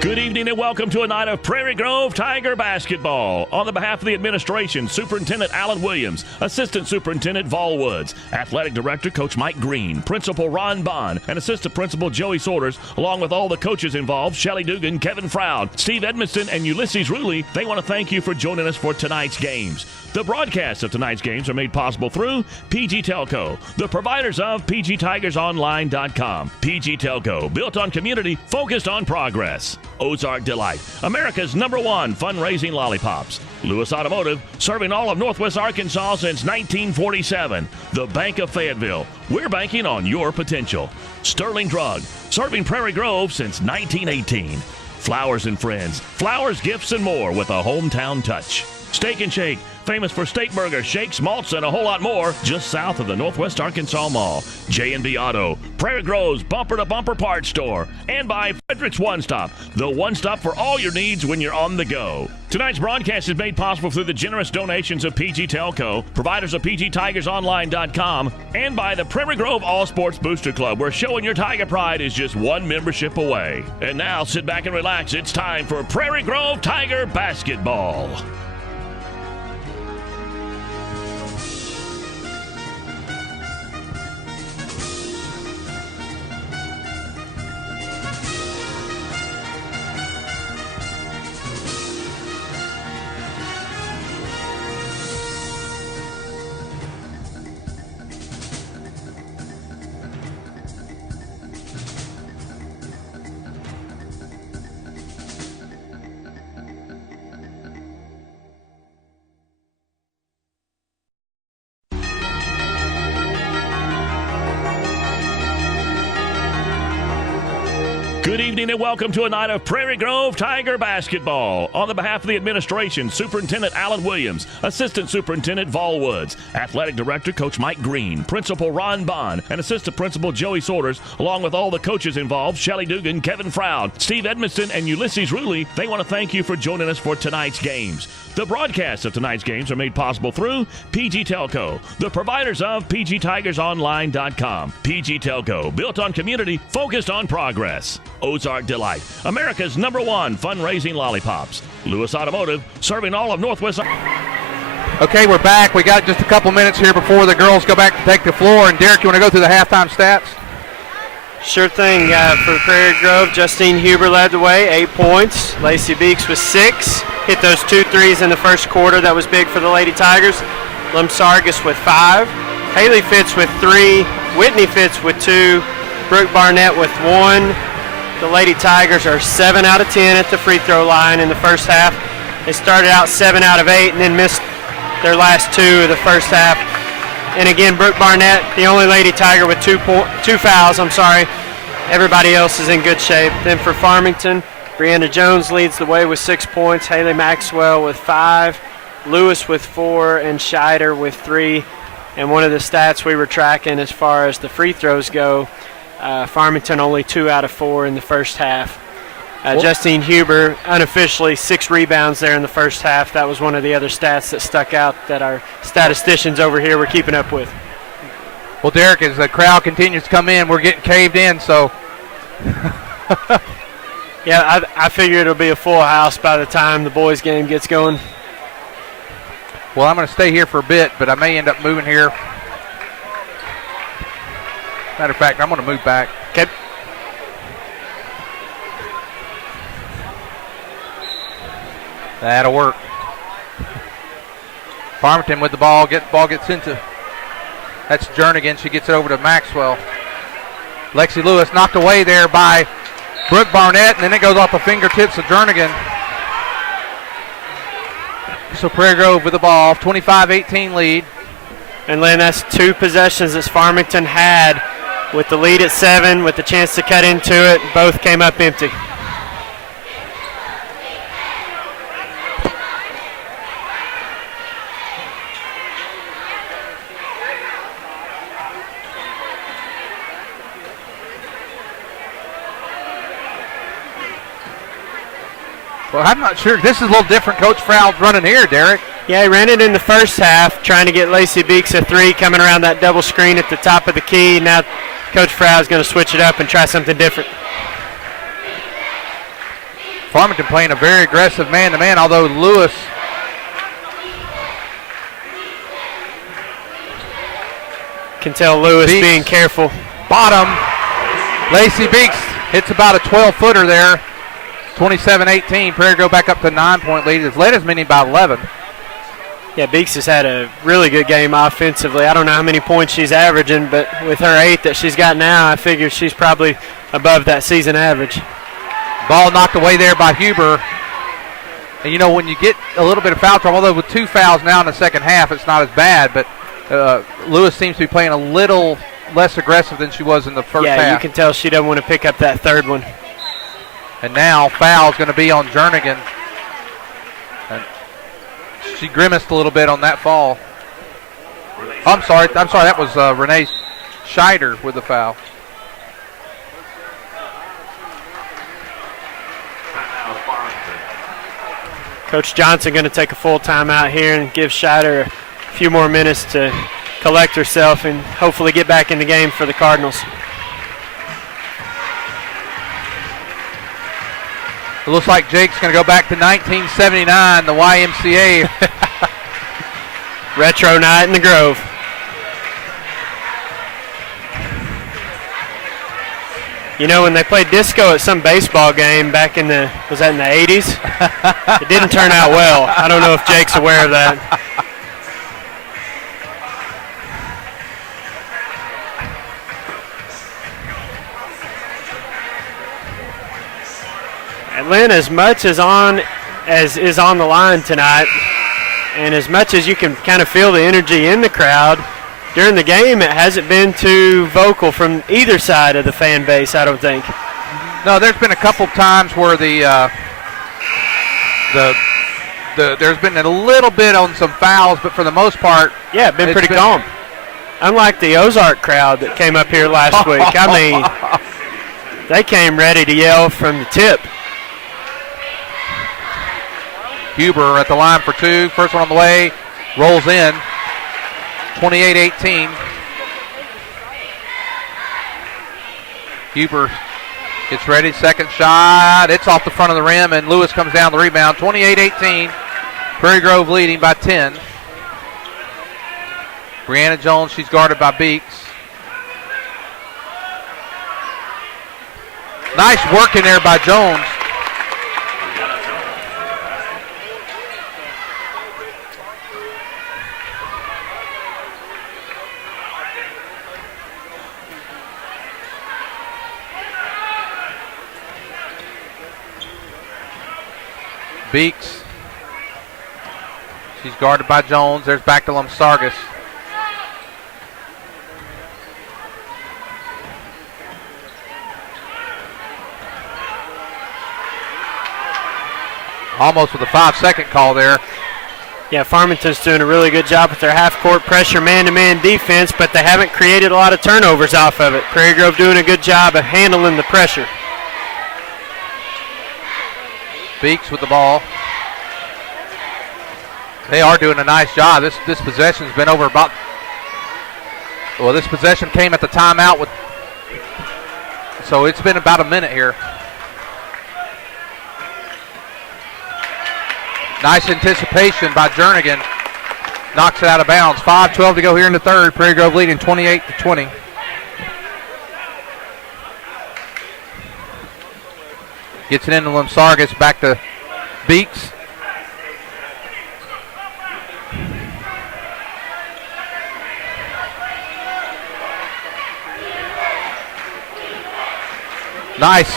Good evening and welcome to a night of Prairie Grove Tiger basketball. On the behalf of the administration, Superintendent Alan Williams, Assistant Superintendent Vol Woods, Athletic Director Coach Mike Green, Principal Ron Bond, and Assistant Principal Joey Saunders, along with all the coaches involved, Shelly Dugan, Kevin Froud, Steve Edmiston, and Ulysses Ruley, they want to thank you for joining us for tonight's games. The broadcasts of tonight's games are made possible through PG Telco, the providers of PGTigersOnline.com. PG Telco, built on community, focused on progress. Ozark Delight, America's #1 fundraising lollipops. Lewis Automotive, serving all of Northwest Arkansas since 1947. The Bank of Fayetteville, we're banking on your potential. Sterling Drug, serving Prairie Grove since 1918. Flowers and Friends, flowers, gifts, and more with a hometown touch. Steak and Shake, famous for steak burgers, shakes, malts, and a whole lot more, just south of the Northwest Arkansas Mall. J&B Auto, Prairie Grove's bumper-to-bumper parts store, and by Frederick's One Stop, the one stop for all your needs when you're on the go. Tonight's broadcast is made possible through the generous donations of PG Telco, providers of PGTigersOnline.com, and by the Prairie Grove All Sports Booster Club, where showing your Tiger pride is just one membership away. And now, sit back and relax. It's time for Prairie Grove Tiger basketball. Good evening and welcome to a night of Prairie Grove Tiger basketball. On the behalf of the administration, Superintendent Alan Williams, Assistant Superintendent Vol Woods, Athletic Director Coach Mike Green, Principal Ron Bond, and Assistant Principal Joey Saunders, along with all the coaches involved, Shelly Dugan, Kevin Froud, Steve Edmondson, and Ulysses Ruley, they want to thank you for joining us for tonight's games. The broadcasts of tonight's games are made possible through PG Telco, the providers of PGTigersOnline.com. PG Telco, built on community, focused on progress. Ozark Delight, America's #1 fundraising lollipops. Lewis Automotive, serving all of Northwest. Okay, we're back. We got just a couple minutes here before the girls go back to take the floor. And Derek, you want to go through the halftime stats? Sure thing. For Prairie Grove, Justine Huber led the way, 8 points. Lacey Beeks with 6. Hit those 2 threes in the first quarter. That was big for the Lady Tigers. Lum Sargis with 5. Haley Fitz with 3. Whitney Fitz with 2. Brooke Barnett with 1. The Lady Tigers are 7 out of 10 at the free throw line in the first half. They started out 7 out of 8 and then missed their last 2 of the first half. And again, Brooke Barnett, the only Lady Tiger with 2 fouls. Everybody else is in good shape. Then for Farmington, Brianna Jones leads the way with 6 points. Haley Maxwell with 5. Lewis with 4. And Scheider with 3. And one of the stats we were tracking as far as the free throws go, Farmington only 2 out of 4 in the first half. Justine Huber, unofficially 6 rebounds there in the first half. That was one of the other stats that stuck out that our statisticians over here were keeping up with. Well, Derek, as the crowd continues to come in, we're getting caved in, so. Yeah, I figure it'll be a full house by the time the boys' game gets going. Well, I'm going to stay here for a bit, but I may end up moving here. Matter of fact, I'm going to move back. Okay. That'll work. Farmington with the ball. Ball gets into. That's Jernigan. She gets it over to Maxwell. Lexi Lewis knocked away there by Brooke Barnett, and then it goes off the fingertips of Jernigan. So Prairie Grove with the ball, 25-18 lead. And Lynn, that's 2 possessions that Farmington had with the lead at 7, with the chance to cut into it. Both came up empty. Well, I'm not sure. This is a little different. Coach Froud's running here, Derek. Yeah, he ran it in the first half, trying to get Lacey Beeks a 3, coming around that double screen at the top of the key. Now Coach Froud's going to switch it up and try something different. Farmington playing a very aggressive man-to-man, although Lewis can tell Lewis Beeks, being careful. Bottom. Lacey Beeks hits about a 12-footer there. 27-18. Prairie go back up to 9-point lead. It's led as many by 11. Yeah, Beeks has had a really good game offensively. I don't know how many points she's averaging, but with her 8 that she's got now, I figure she's probably above that season average. Ball knocked away there by Huber. And, you know, when you get a little bit of foul trouble, although with 2 fouls now in the second half, it's not as bad, but Lewis seems to be playing a little less aggressive than she was in the first half. Yeah, you can tell she doesn't want to pick up that third one. And now foul's going to be on Jernigan. And she grimaced a little bit on that fall. Oh, I'm sorry. That was Renee Scheider with the foul. Coach Johnson going to take a full timeout here and give Scheider a few more minutes to collect herself and hopefully get back in the game for the Cardinals. It looks like Jake's going to go back to 1979, the YMCA. Retro night in the Grove. You know, when they played disco at some baseball game back in the, was that in the 80s? It didn't turn out well. I don't know if Jake's aware of that. Lynn, as much as is on the line tonight, and as much as you can kind of feel the energy in the crowd, during the game it hasn't been too vocal from either side of the fan base, I don't think. No, there's been a couple times where there's been a little bit on some fouls, but for the most part, yeah, been pretty calm. Unlike the Ozark crowd that came up here last week. I mean, they came ready to yell from the tip. Huber at the line for two. First one on the way. Rolls in. 28-18. Huber gets ready. Second shot. It's off the front of the rim, and Lewis comes down the rebound. 28-18. Prairie Grove leading by 10. Brianna Jones, she's guarded by Beeks. Nice work in there by Jones. Beeks. She's guarded by Jones. There's back to Lumsargis. Almost with a 5-second call there. Yeah, Farmington's doing a really good job with their half-court pressure, man-to-man defense, but they haven't created a lot of turnovers off of it. Prairie Grove doing a good job of handling the pressure. Beeks with the ball. They are doing a nice job. This possession's been over about. Well, this possession came at the timeout so it's been about a minute here. Nice anticipation by Jernigan. Knocks it out of bounds. 5:12 to go here in the third. Prairie Grove leading 28-20. Gets it into Lumsargis. Back to Beeks. Nice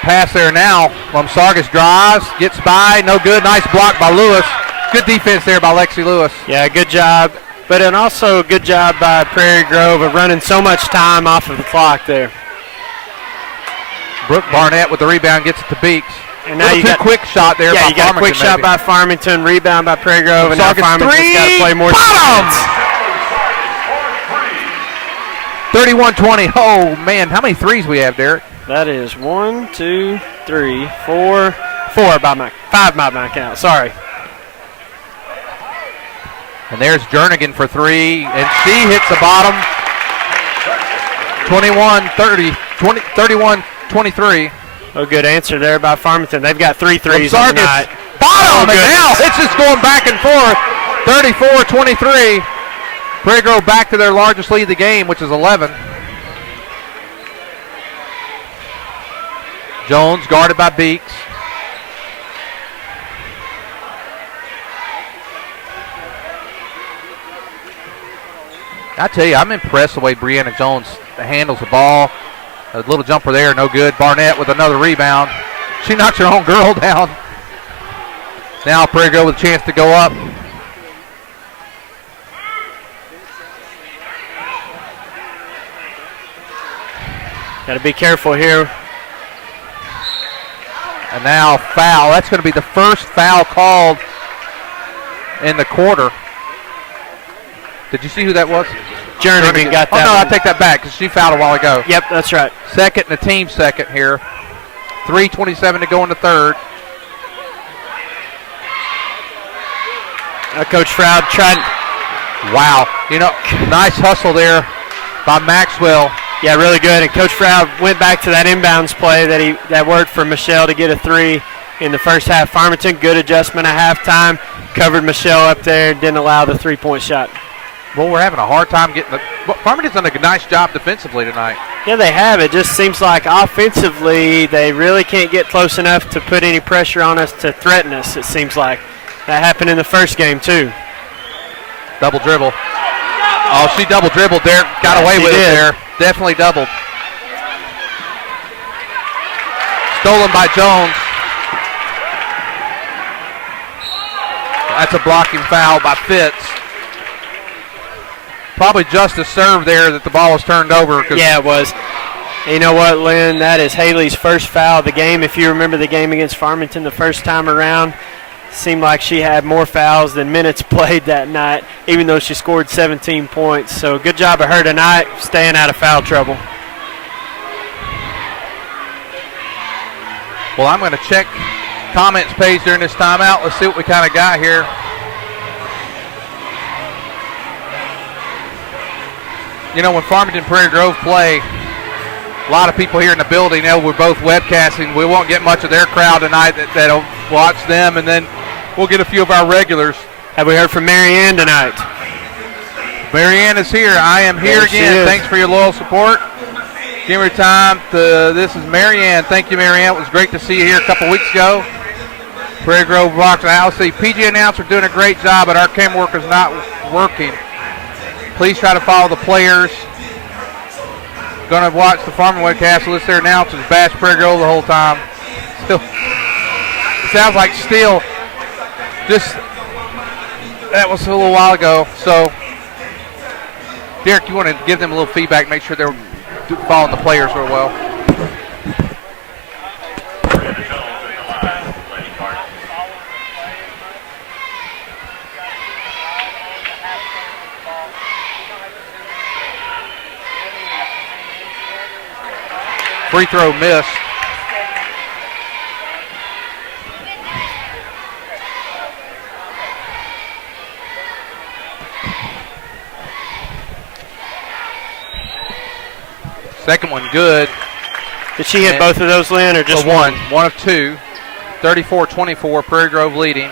pass there now. Lumsargis drives, gets by, no good. Nice block by Lewis. Good defense there by Lexi Lewis. Yeah, good job. But and also a good job by Prairie Grove of running so much time off of the clock there. Brooke Barnett with the rebound gets it to Beeks. And now you got quick shot there. Yeah, by you got a quick shot by Farmington, rebound by Prairie Grove, and now Farmington's got to play more defense. 31-20. Oh man, how many threes we have, Derek? That is 1, 2, 3, 4, 5 by my count. Sorry. And there's Jernigan for three, and she hits the bottom. 31-23. A good answer there by Farmington. They've got 3 threes on the night. Bottom, and now it's just going back and forth. 34-23. Prairie Grove back to their largest lead of the game, which is 11. Jones guarded by Beeks. I tell you, I'm impressed the way Brianna Jones handles the ball. A little jumper there, no good. Barnett with another rebound. She knocks her own girl down. Now Prairie Grove with a chance to go up. Got to be careful here. And now foul. That's going to be the first foul called in the quarter. Did you see who that was? Jernigan got that. Oh, no, I take that back because she fouled a while ago. Yep, that's right. Second and the team second here. 3:27 to go in the third. Coach Froud tried. Wow. You know, nice hustle there by Maxwell. Yeah, really good. And Coach Froud went back to that inbounds play that worked for Michelle to get a 3 in the first half. Farmington, good adjustment at halftime. Covered Michelle up there and didn't allow the 3-point shot. Well, we're having a hard time getting the. Farmington's done a nice job defensively tonight. Yeah, they have. It just seems like offensively they really can't get close enough to put any pressure on us to threaten us, it seems like. That happened in the first game, too. Double dribble. Oh, she double dribbled there. Got away with it there. Definitely doubled. Stolen by Jones. That's a blocking foul by Fitz. Probably just a serve there that the ball was turned over. Yeah, it was. You know what, Lynn? That is Haley's first foul of the game. If you remember the game against Farmington the first time around, seemed like she had more fouls than minutes played that night, even though she scored 17 points. So good job of her tonight, staying out of foul trouble. Well, I'm going to check comments page during this timeout. Let's see what we kind of got here. You know, when Farmington Prairie Grove play, a lot of people here in the building know we're both webcasting. We won't get much of their crowd tonight that'll watch them, and then we'll get a few of our regulars. Have we heard from Marianne tonight? Marianne is here. I am here again. Thanks for your loyal support. Give me time. This is Marianne. Thank you, Marianne. It was great to see you here a couple weeks ago. Prairie Grove Box. I'll see PG announcer doing a great job, but our camera work is not working. Please try to follow the players. Going to watch the Farming webcast. List their announcers. Bash Prairie Grove the whole time. Still, sounds like still. Just that was a little while ago. So, Derek, you want to give them a little feedback, make sure they're following the players real well. Free throw missed. Second one good. Did she hit both of those, Lynn, or just one? One of two. 34-24, Prairie Grove leading.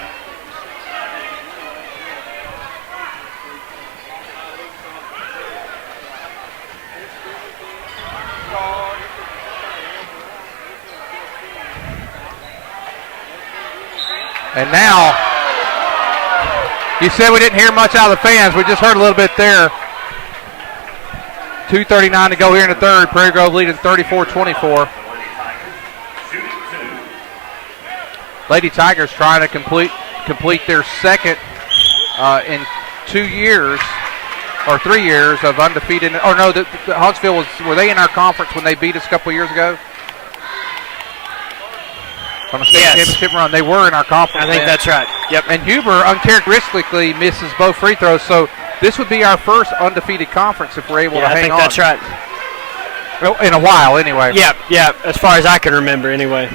And now, you said we didn't hear much out of the fans. We just heard a little bit there. 2:39 to go here in the third. Prairie Grove leading 34-24. Lady Tigers trying to complete their second in 2 years or 3 years of undefeated. Or no, the Huntsville were they in our conference when they beat us a couple years ago? On a state championship run. They were in our conference. I think that's right. Yep. And Huber uncharacteristically misses both free throws, so this would be our first undefeated conference if we're able to hang on. I think that's right. In a while, anyway. Yeah, as far as I can remember, anyway.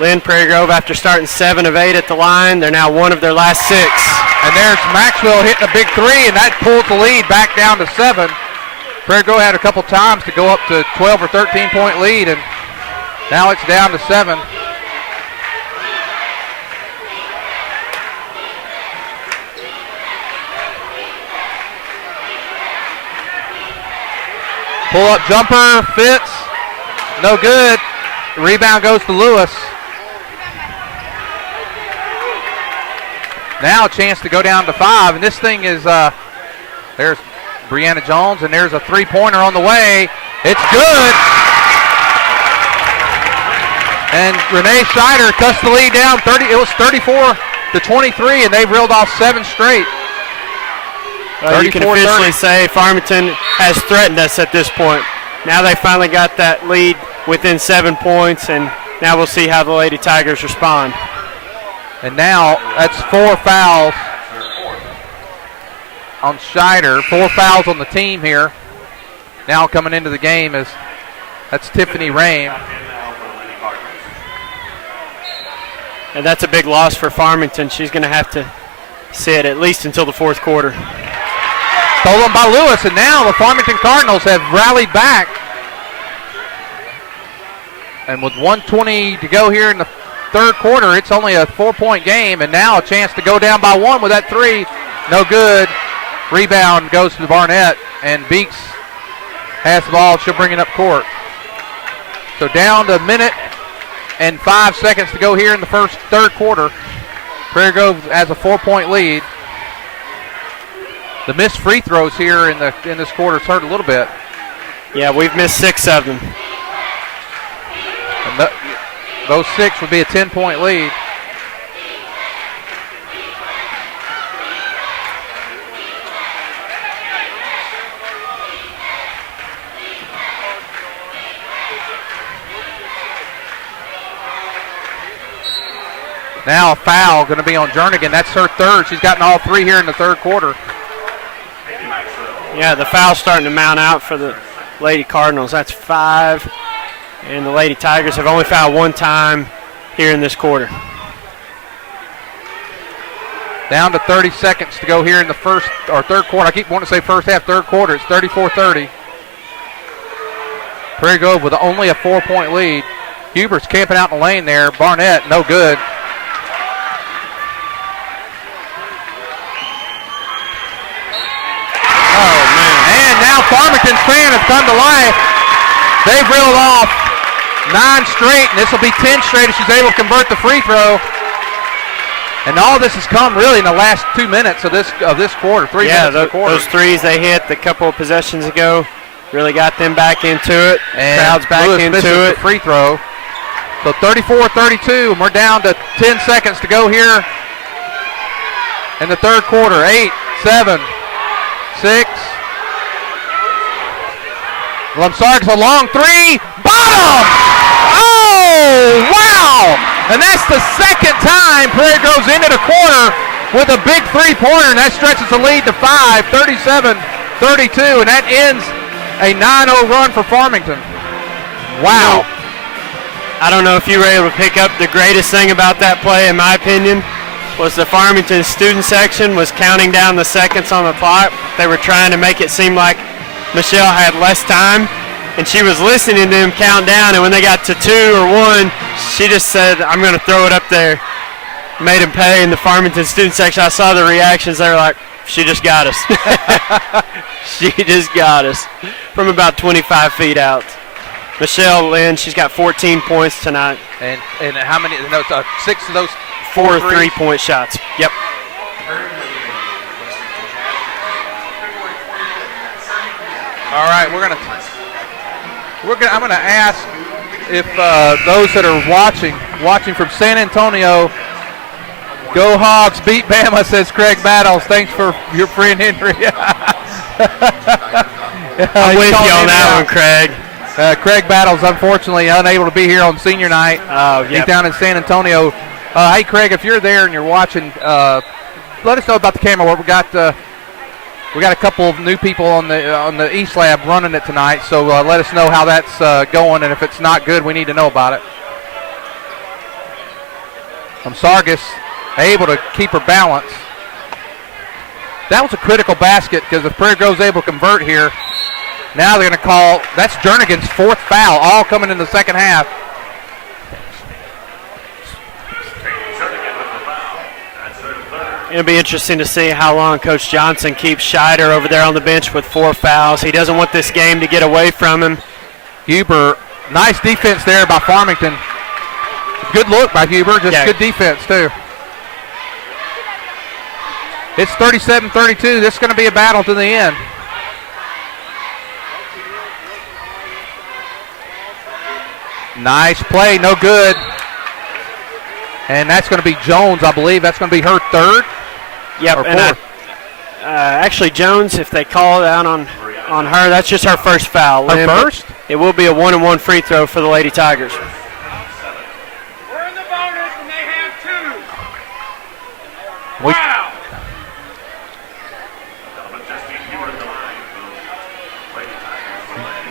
Lynn, Prairie Grove, after starting 7 of 8 at the line, they're now 1 of their last 6. And there's Maxwell hitting a big three, and that pulled the lead back down to 7. Prairie Grove had a couple times to go up to 12 or 13-point lead, and now it's down to 7. Pull-up jumper, fits, no good. Rebound goes to Lewis. Now a chance to go down to 5, and this thing is, there's Brianna Jones, and there's a three-pointer on the way. It's good. And Renee Scheider cuts the lead down. It was 34-23, and they've reeled off 7 straight. Well, you can officially say Farmington has threatened us at this point. Now they finally got that lead within 7 points, and now we'll see how the Lady Tigers respond. And now that's 4 fouls on Scheider. 4 fouls on the team here. Now coming into the game that's Tiffany Rame. And that's a big loss for Farmington. She's going to have to sit at least until the fourth quarter. Stolen by Lewis, and now the Farmington Cardinals have rallied back. And with 1:20 to go here in the third quarter, it's only a 4-point game, and now a chance to go down by 1 with that three. No good. Rebound goes to Barnett, and Beeks has the ball. She'll bring it up court. So down to a minute and 5 seconds to go here in the third quarter. Prairie Grove has a 4-point lead. The missed free throws here in this quarter has hurt a little bit. Yeah, we've missed 6 of them. And those 6 would be a 10-point lead. Now a foul going to be on Jernigan. That's her third. She's gotten all three here in the third quarter. Yeah, the foul's starting to mount out for the Lady Cardinals. That's 5. And the Lady Tigers have only fouled one time here in this quarter. Down to 30 seconds to go here in the first or third quarter. I keep wanting to say first half, third quarter. It's 34-30. Prairie Grove with only a 4-point lead. Hubert's camping out in the lane there. Barnett, no good. Oh, man. And now Farmington's fan has come to life. They've reeled off 9 straight, and this will be 10 straight if she's able to convert the free throw. And all this has come really in the last 2 minutes of this quarter, 3 minutes of the quarter. Those threes they hit a couple of possessions ago really got them back into it. And crowd's back Lewis into misses it. The free throw. So 34-32, and we're down to 10 seconds to go here in the third quarter. 8, 7, 6. Lamsark's a long three. Bottom! Oh, wow! And that's the second time Prairie goes into the quarter with a big three-pointer, and that stretches the lead to 5, 37-32, and that ends a 9-0 run for Farmington. Wow. I don't know if you were able to pick up the greatest thing about that play, in my opinion, was the Farmington student section was counting down the seconds on the clock. They were trying to make it seem like Michelle had less time, and she was listening to them count down, and when they got to 2 or 1, she just said, I'm going to throw it up there. Made them pay in the Farmington student section. I saw the reactions. They were like, she just got us. She just got us from about 25 feet out. Michelle Lynn, she's got 14 points tonight. And how many? No, 6 of those 4 3-point shots. Yep. All right, I'm gonna ask if those that are watching from San Antonio, go Hogs, beat Bama, says Craig Battles. Thanks for your friend Henry. I'm with you on that one, Craig. Craig Battles, unfortunately, unable to be here on senior night. Oh, yeah. He's down in San Antonio. Hey, Craig, if you're there and you're watching, let us know about the camera work. We got a couple of new people on the East Lab running it tonight, so let us know how that's going, and if it's not good, we need to know about it. Sargis able to keep her balance. That was a critical basket because if Prairie Grove's able to convert here, now they're going to call, that's Jernigan's 4th foul, all coming in the second half. It'll be interesting to see how long Coach Johnson keeps Scheider over there on the bench with 4 fouls. He doesn't want this game to get away from him. Huber, nice defense there by Farmington. Good look by Huber, just good defense too. It's 37-32. This is going to be a battle to the end. Nice play, no good. And that's going to be Jones, I believe. That's going to be her 3rd. Yep, or 4th. and actually Jones, if they call it out on her, that's just her 1st foul. Her first? It will be a 1-and-1 free throw for the Lady Tigers. We're in the bonus and they have 2. Wow.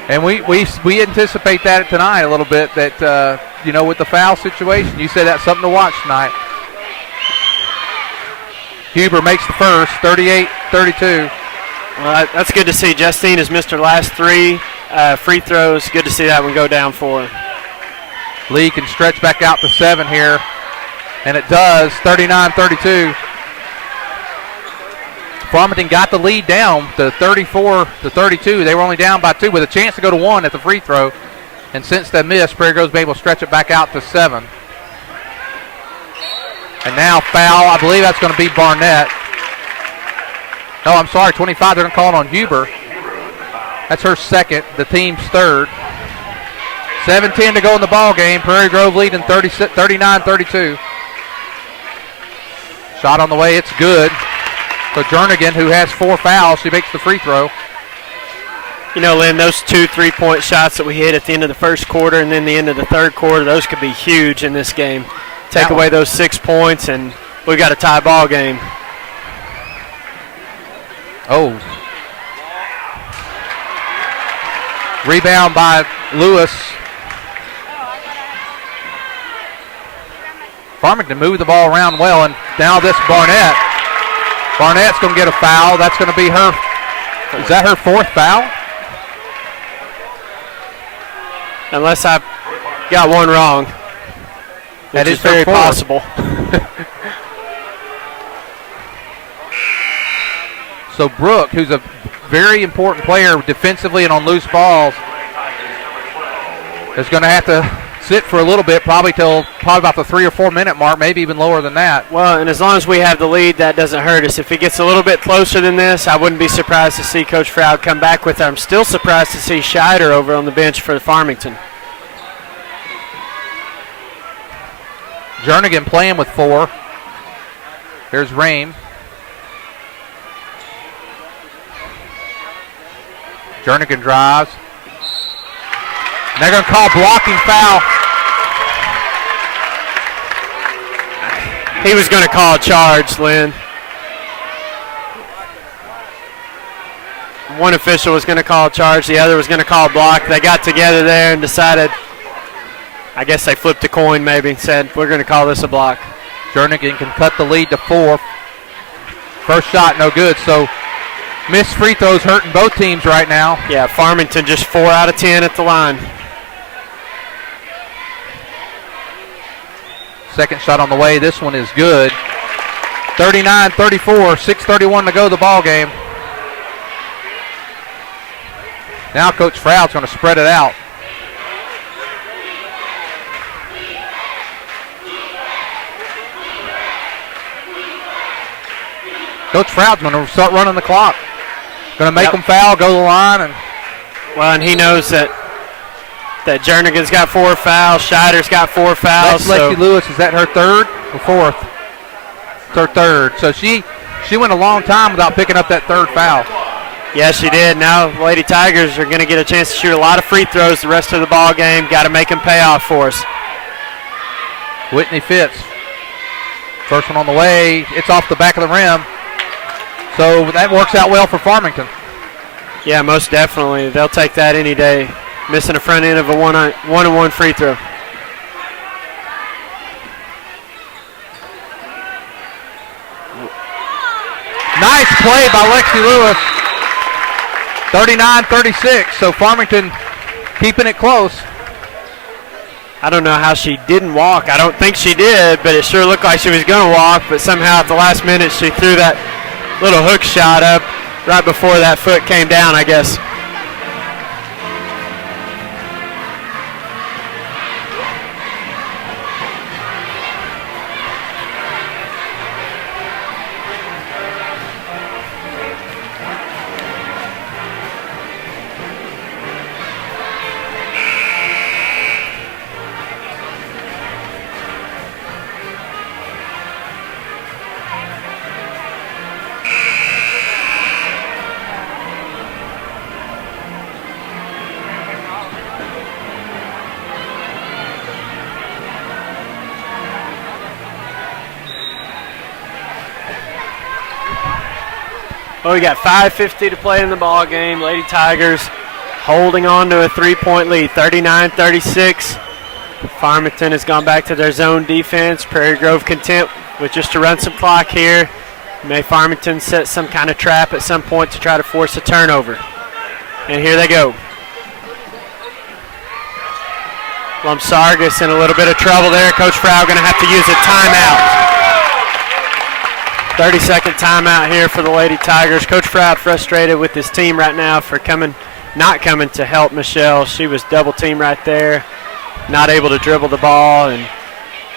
And we anticipate that tonight a little bit, that, with the foul situation. You said that's something to watch tonight. Huber makes the first, 38-32. Well, that's good to see. Justine has missed her last 3 free throws. Good to see that one go down for her. Lee can stretch back out to 7 here, and it does, 39-32. Farmington got the lead down to 34-32. They were only down by 2 with a chance to go to 1 at the free throw. And since that miss, Prairie Grove's been able to stretch it back out to 7. And now foul, I believe that's going to be Barnett. No, I'm sorry, 25, they're going to call it on Huber. That's her 2nd, the team's 3rd. 7:10 to go in the ball game. Prairie Grove leading 39-32. Shot on the way, it's good. So Jernigan, who has 4 fouls, she makes the free throw. Lynn, those 2 3-point shots that we hit at the end of the first quarter and then the end of the third quarter, those could be huge in this game. take away those 6 points, and we've got a tie ball game. Oh. Rebound by Lewis. Farmington moved the ball around well, and now this Barnett. Barnett's going to get a foul. That's going to be her. Is that her 4th foul? Unless I got one wrong. That is very her 4th. possible. So Brooke, who's a very important player defensively and on loose balls, is going to have to sit for a little bit, probably about the 3 or 4 minute mark, maybe even lower than that. Well, and as long as we have the lead, that doesn't hurt us. If it gets a little bit closer than this, I wouldn't be surprised to see Coach Froud come back with her. I'm still surprised to see Scheider over on the bench for Farmington. Jernigan playing with 4. Here's Rame. Jernigan drives. And they're going to call blocking foul. He was going to call a charge, Lynn. One official was going to call a charge. The other was going to call a block. They got together there and decided, I guess they flipped a coin maybe, and said, we're going to call this a block. Jernigan can cut the lead to 4. First shot, no good. So missed free throws hurting both teams right now. Yeah, Farmington just 4 out of 10 at the line. Second shot on the way. This one is good. 39-34, 6:31 to go the ball game. Now Coach Froud's going to spread it out. Coach Froud's going to start running the clock. Going to make them foul, go to the line. And he knows that Jernigan's got 4 fouls, Scheider's got 4 fouls. That's Lexi Lewis. Is that her 3rd or 4th? It's her 3rd. So she went a long time without picking up that 3rd foul. Yes, she did. Now Lady Tigers are going to get a chance to shoot a lot of free throws the rest of the ball game. Got to make them pay off for us. Whitney Fitz. First one on the way. It's off the back of the rim. So that works out well for Farmington. Yeah, most definitely. They'll take that any day. Missing the front end of a one-on-one free throw. Nice play by Lexi Lewis. 39-36. So Farmington keeping it close. I don't know how she didn't walk. I don't think she did, but it sure looked like she was going to walk. But somehow at the last minute she threw that little hook shot up right before that foot came down, I guess. Well, we got 5:50 to play in the ball game. Lady Tigers holding on to a 3-point lead, 39-36. Farmington has gone back to their zone defense. Prairie Grove content with just to run some clock here. May Farmington set some kind of trap at some point to try to force a turnover. And here they go. Lumsargus in a little bit of trouble there. Coach Froud going to have to use a timeout. 30-second timeout here for the Lady Tigers. Coach Froud frustrated with his team right now for not coming to help Michelle. She was double teamed right there, not able to dribble the ball. And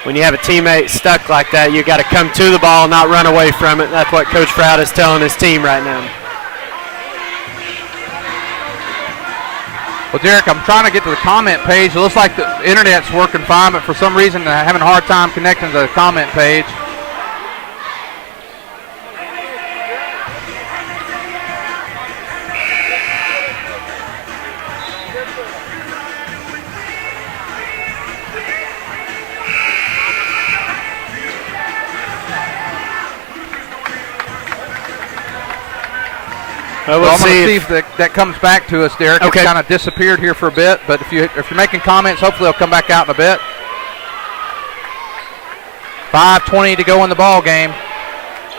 when you have a teammate stuck like that, you got to come to the ball, not run away from it. That's what Coach Froud is telling his team right now. Well, Derek, I'm trying to get to the comment page. It looks like the internet's working fine, but for some reason I'm having a hard time connecting to the comment page. Well, I'm going to see if that comes back to us, Derek. Okay. It's kind of disappeared here for a bit, but if you're making comments, hopefully it'll come back out in a bit. 5:20 to go in the ball game.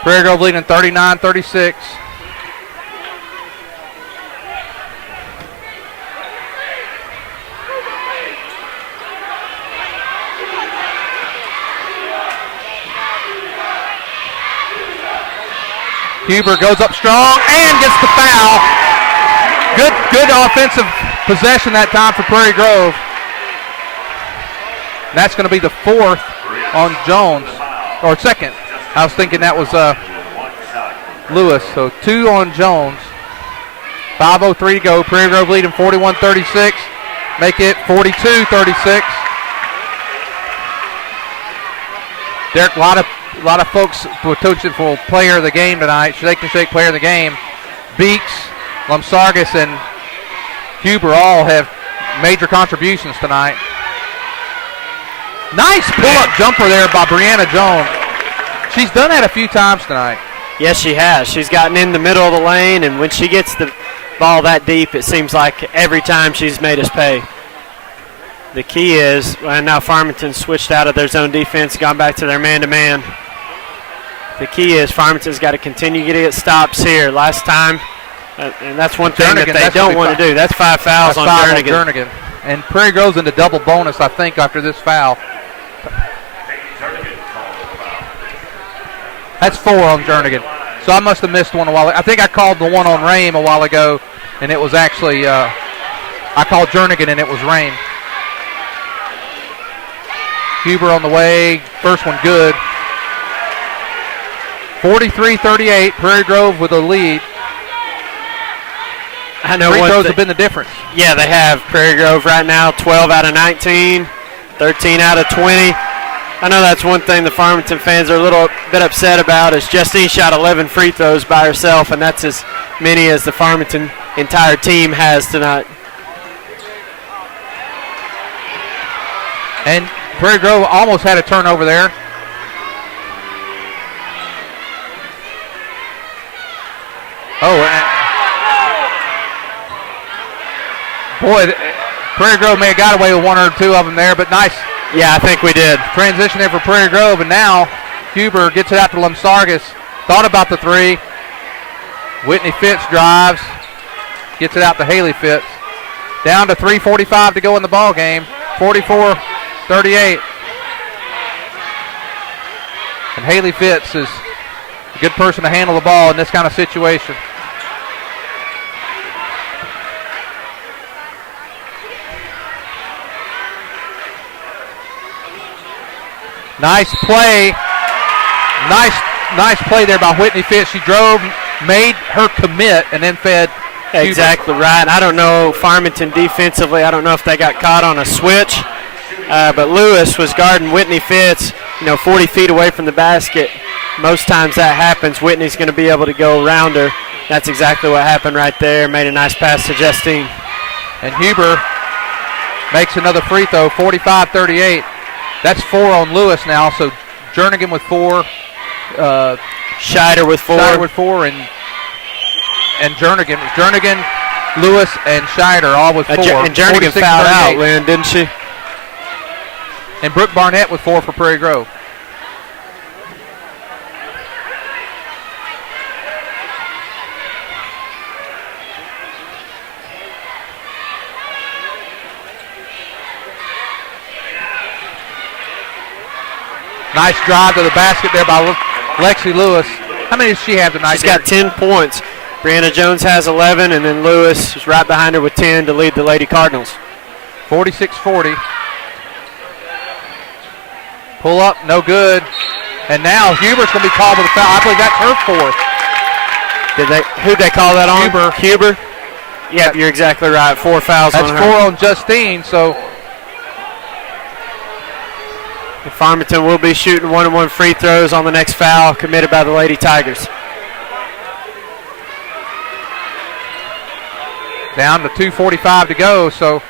Prairie Grove leading 39-36. Huber goes up strong and gets the foul. Good offensive possession that time for Prairie Grove. And that's going to be the fourth on Jones, or second. I was thinking that was Lewis. So 2 on Jones. 5:03 to go. Prairie Grove leading 41-36. Make it 42-36. Derek, a lot of folks were coaching for player of the game tonight. Shake and Shake player of the game. Beeks, Lumsargis, and Huber all have major contributions tonight. Nice pull-up jumper there by Brianna Jones. She's done that a few times tonight. Yes, she has. She's gotten in the middle of the lane, and when she gets the ball that deep, it seems like every time she's made us pay. The key is, and now Farmington switched out of their zone defense, gone back to their man-to-man. The key is Farmington's got to continue to get stops here. Last time, and that's one thing that they don't want to do. That's 5 fouls on Jernigan. And Prairie Grove's into double bonus, I think, after this foul. That's 4 on Jernigan. So I must have missed one a while ago. I think I called the one on Rame a while ago, and it was actually, I called Jernigan, and it was Rame. Huber on the way. First one good. 43-38. Prairie Grove with a lead. I know Prairie Groves have been the difference. Yeah, they have. Prairie Grove right now, 12 out of 19, 13 out of 20. I know that's one thing the Farmington fans are a little bit upset about is Justine shot 11 free throws by herself, and that's as many as the Farmington entire team has tonight. And Prairie Grove almost had a turnover there. Boy, Prairie Grove may have got away with 1 or 2 of them there, but nice. Yeah, I think we did. Transition there for Prairie Grove, and now Huber gets it out to Lumsargis. Thought about the 3. Whitney Fitz drives. Gets it out to Haley Fitz. Down to 3:45 to go in the ball game. 44-38. And Haley Fitz is a good person to handle the ball in this kind of situation. Nice play. Nice play there by Whitney Fitz. She drove, made her commit, and then fed Huber. Exactly right. I don't know Farmington defensively. I don't know if they got caught on a switch, but Lewis was guarding Whitney Fitz, 40 feet away from the basket. Most times that happens. Whitney's going to be able to go around her. That's exactly what happened right there. Made a nice pass to Justine. And Huber makes another free throw, 45-38. That's 4 on Lewis now, so Jernigan with 4. Scheider with 4. Scheider with 4, and Jernigan. Jernigan, Lewis, and Scheider all with 4. And Jernigan fouled out, Lynn, didn't she? And Brooke Barnett with 4 for Prairie Grove. Nice drive to the basket there by Lexi Lewis. How many does she have tonight? She's got 10 points. Brianna Jones has 11, and then Lewis is right behind her with 10 to lead the Lady Cardinals. 46-40. Pull up, no good. And now Huber's going to be called with a foul. I believe that's her 4th. Who'd they call that on? Huber? Yep, you're exactly right. 4 fouls on her. That's 4 on Justine, so Farmington will be shooting 1-on-1 free throws on the next foul committed by the Lady Tigers. Down to 2:45 to go, so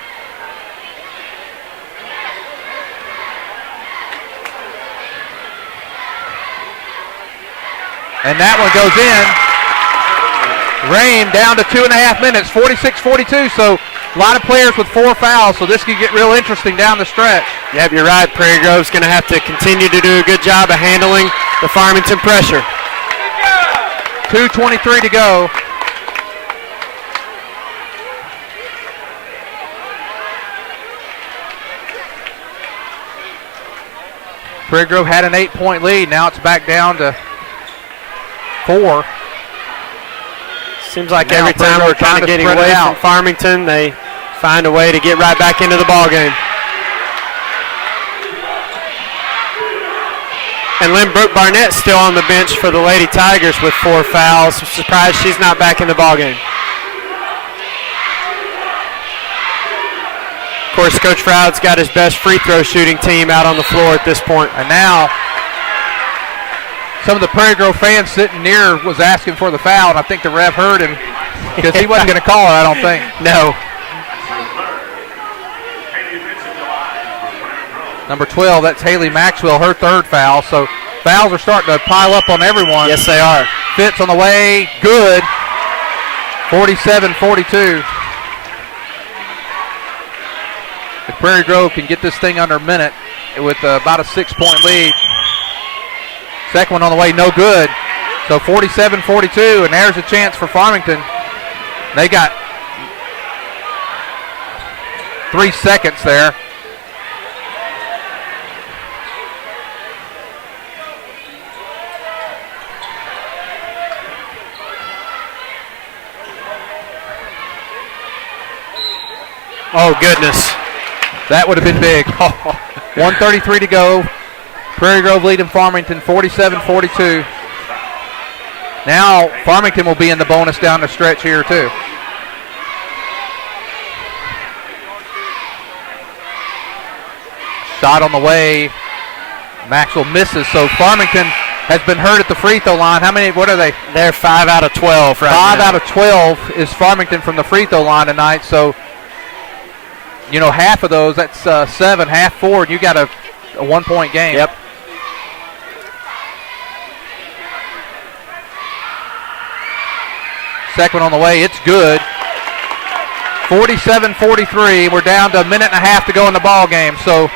and that one goes in. Rain down to 2.5 minutes, 46-42. So a lot of players with 4 fouls, so this could get real interesting down the stretch. Yep, you're right. Prairie Grove's going to have to continue to do a good job of handling the Farmington pressure. 2:23 to go. Prairie Grove had an 8-point lead. Now it's back down to 4. Seems like every time we're kind of getting away from Farmington, they find a way to get right back into the ball game. And Lynn Brooke Barnett's still on the bench for the Lady Tigers with 4 fouls. I'm surprised she's not back in the ball game. Of course, Coach Froud's got his best free throw shooting team out on the floor at this point. And now some of the Prairie Grove fans sitting near was asking for the foul, and I think the ref heard him because he wasn't going to call it, I don't think. No. Number 12, that's Haley Maxwell, her 3rd foul. So fouls are starting to pile up on everyone. Yes, they are. Fitz on the way, good. 47-42. If Prairie Grove can get this thing under a minute with about a 6-point lead. Second one on the way, no good. So 47-42, and there's a chance for Farmington. They got 3 seconds there. Oh, goodness. That would have been big. 1:33 to go. Prairie Grove leading Farmington 47-42. Now Farmington will be in the bonus down the stretch here too. Shot on the way. Maxwell misses, so Farmington has been hurt at the free throw line. How many, what are they? They're 5 out of 12 right now. 5 out of 12 is Farmington from the free throw line tonight, so you know, half of those, that's 7, half 4, and you got a 1-point game. Yep. Second one on the way, it's good. 47-43, we're down to a minute and a half to go in the ball game, so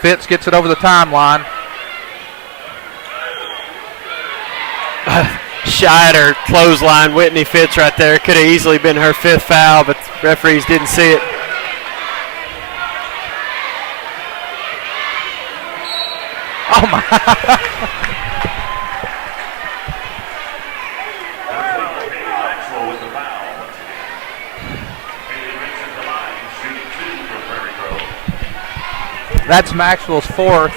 Fitz gets it over the timeline. Scheider clothesline Whitney Fitz right there. Could have easily been her 5th foul, but the referees didn't see it. Oh my. That's Maxwell's 4th.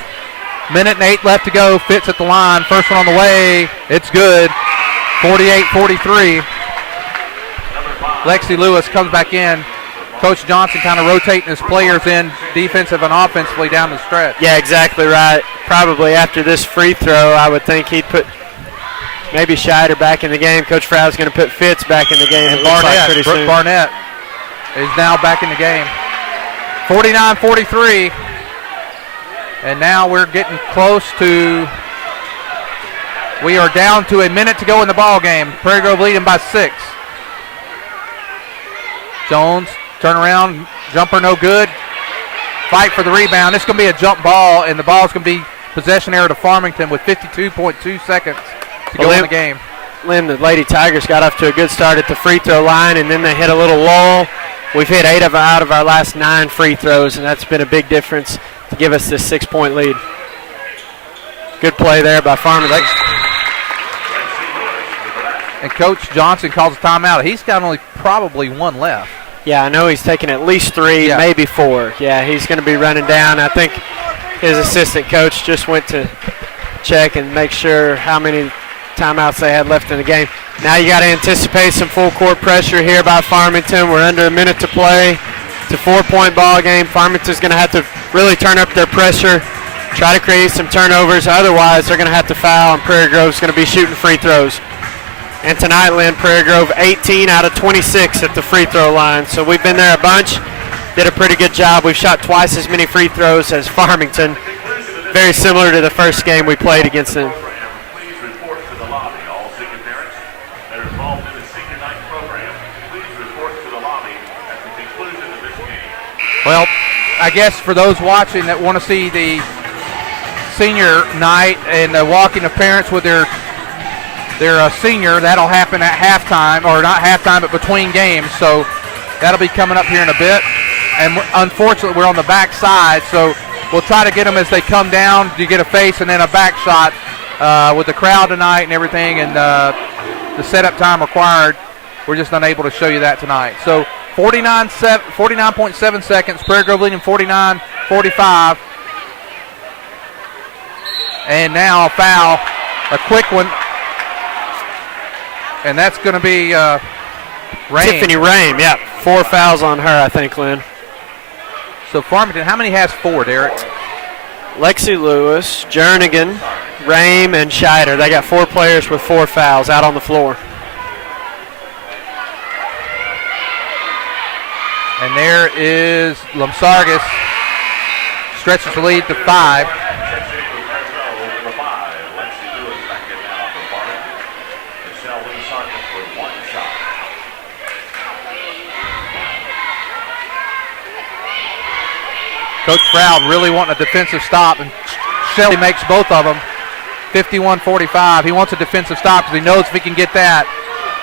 Minute and 8 left to go. Fitz at the line. First one on the way. It's good. 48-43. Lexi Lewis comes back in. Coach Johnson kind of rotating his players in defensive and offensively down the stretch. Yeah, exactly right. Probably after this free throw, I would think he'd put maybe Scheider back in the game. Coach Froud's going to put Fitz back in the game. And Brooke Barnett is now back in the game. 49-43. And now we're getting close to, we are down to a minute to go in the ball game. Prairie Grove leading by 6. Jones, turn around, jumper no good. Fight for the rebound. It's going to be a jump ball, and the ball is going to be possession error to Farmington with 52.2 seconds to go in the game. Lynn, the Lady Tigers got off to a good start at the free throw line, and then they hit a little lull. We've hit 8 out of our last 9 free throws, and that's been a big difference to give us this 6-point lead. Good play there by Farmington. And Coach Johnson calls a timeout. He's got only probably 1 left. Yeah, I know he's taking at least 3, maybe 4. Yeah, he's going to be running down. I think his assistant coach just went to check and make sure how many timeouts they had left in the game. Now you got to anticipate some full court pressure here by Farmington. We're under a minute to play. It's a 4-point ball game. Farmington's going to have to really turn up their pressure, try to create some turnovers. Otherwise, they're going to have to foul, and Prairie Grove's going to be shooting free throws. And tonight, Lynn, Prairie Grove 18 out of 26 at the free throw line. So we've been there a bunch, did a pretty good job. We've shot twice as many free throws as Farmington. very similar to the first game we played against them. Please report to the lobby. All senior parents that are involved in the senior night program, please report to the lobby at the conclusion of this game. Well, I guess for those watching that want to see the senior night and the walking of parents with their senior, that'll happen at halftime, or not halftime, but between games. So that'll be coming up here in a bit. And unfortunately, we're on the back side, so we'll try to get them as they come down. You get a face and then a back shot with the crowd tonight and everything, and the setup time required. We're just unable to show you that tonight. So 49.7 seconds. Prairie Grove leading 49-45. And now a foul, a quick one. And that's going to be Rain. Tiffany Rame, yeah. 4 fouls on her, I think, Lynn. So Farmington, how many has 4, Derek? Lexi Lewis, Jernigan, Rame, and Scheider. They got 4 players with 4 fouls out on the floor. And there is Lamsargas, stretches the lead to 5. Coach Froud really wanting a defensive stop, and Shelley makes both of them. 51-45. He wants a defensive stop because he knows if he can get that,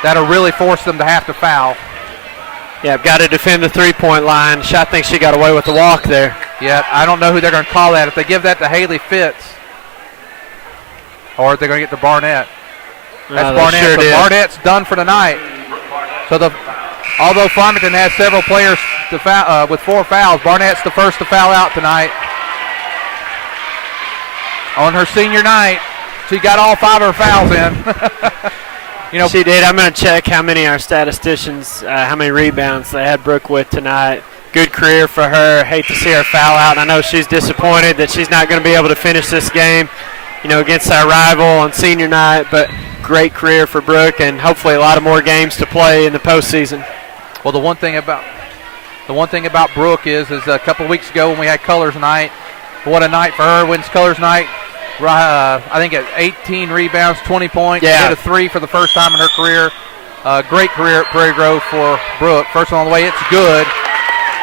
that'll really force them to have to foul. Yeah, I've got to defend the three-point line. I think she got away with the walk there. Yeah, I don't know who they're going to call that. If they give that to Haley Fitz, or if they're going to get to Barnett. That's Barnett. Sure So Barnett's done for tonight. So although Farmington has several players to foul, with 4 fouls, Barnett's the first to foul out tonight. On her senior night, she got all 5 of her fouls in. She did. I'm going to check how many our statisticians, how many rebounds they had Brooke with tonight. Good career for her. Hate to see her foul out. And I know she's disappointed that she's not going to be able to finish this game, against our rival on senior night. But great career for Brooke, and hopefully a lot of more games to play in the postseason. Well, the one thing about Brooke is a couple of weeks ago when we had Colors Night, what a night for her. Wins Colors Night. I think at 18 rebounds, 20 points. Yeah. Hit a 3 for the first time in her career. Great career at Prairie Grove for Brooke. First one on the way, it's good.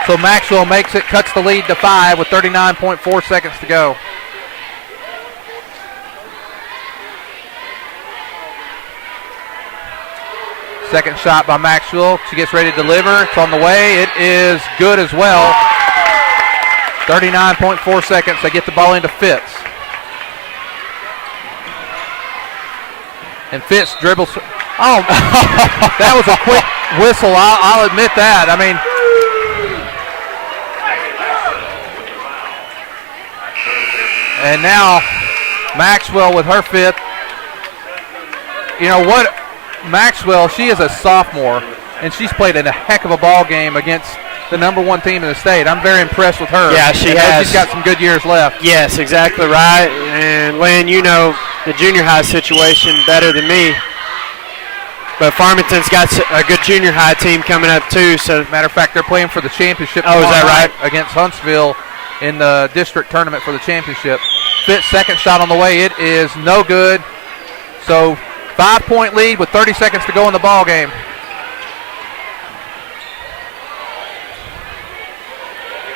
So Maxwell makes it, cuts the lead to 5 with 39.4 seconds to go. Second shot by Maxwell. She gets ready to deliver. It's on the way. It is good as well. 39.4 seconds. They get the ball into Fitz. And Fitz dribbles. Oh, that was a quick whistle. I'll admit that. I mean, and now Maxwell with her 5th. You know what? Maxwell, she is a sophomore, and she's played in a heck of a ball game against the #1 team in the state. I'm very impressed with her. Yeah, she has. She's got some good years left. Yes, exactly right. And Lynn, you know the junior high situation better than me. But Farmington's got a good junior high team coming up too. So, matter of fact, they're playing for the championship. Oh, is that right? Against Huntsville in the district tournament for the championship. Fitz second shot on the way. It is no good. So 5-point lead with 30 seconds to go in the ball game.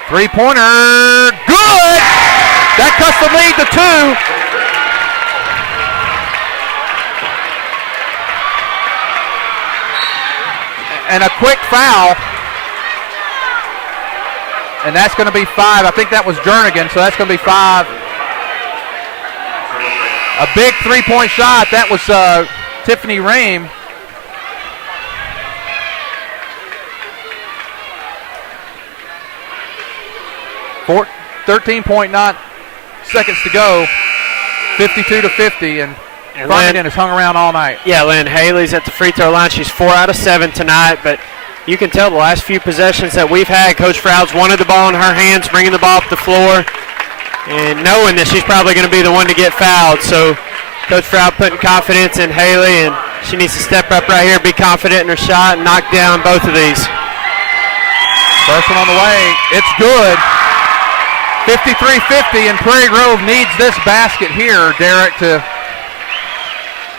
Three-pointer, good! That cuts the lead to 2. And a quick foul. And that's going to be 5. I think that was Jernigan, so that's going to be 5. A big three-point shot. That was Tiffany Rame. For 13.9 seconds to go. 52-50, and Farmington has hung around all night. Yeah, Lynn Haley's at the free throw line. She's 4 out of 7 tonight, but you can tell the last few possessions that we've had, Coach Froud's wanted the ball in her hands, bringing the ball up the floor, and knowing that she's probably going to be the one to get fouled. So Coach Froud putting confidence in Haley, and she needs to step up right here, be confident in her shot, and knock down both of these. First one on the way. It's good. 53-50, and Prairie Grove needs this basket here, Derek, to...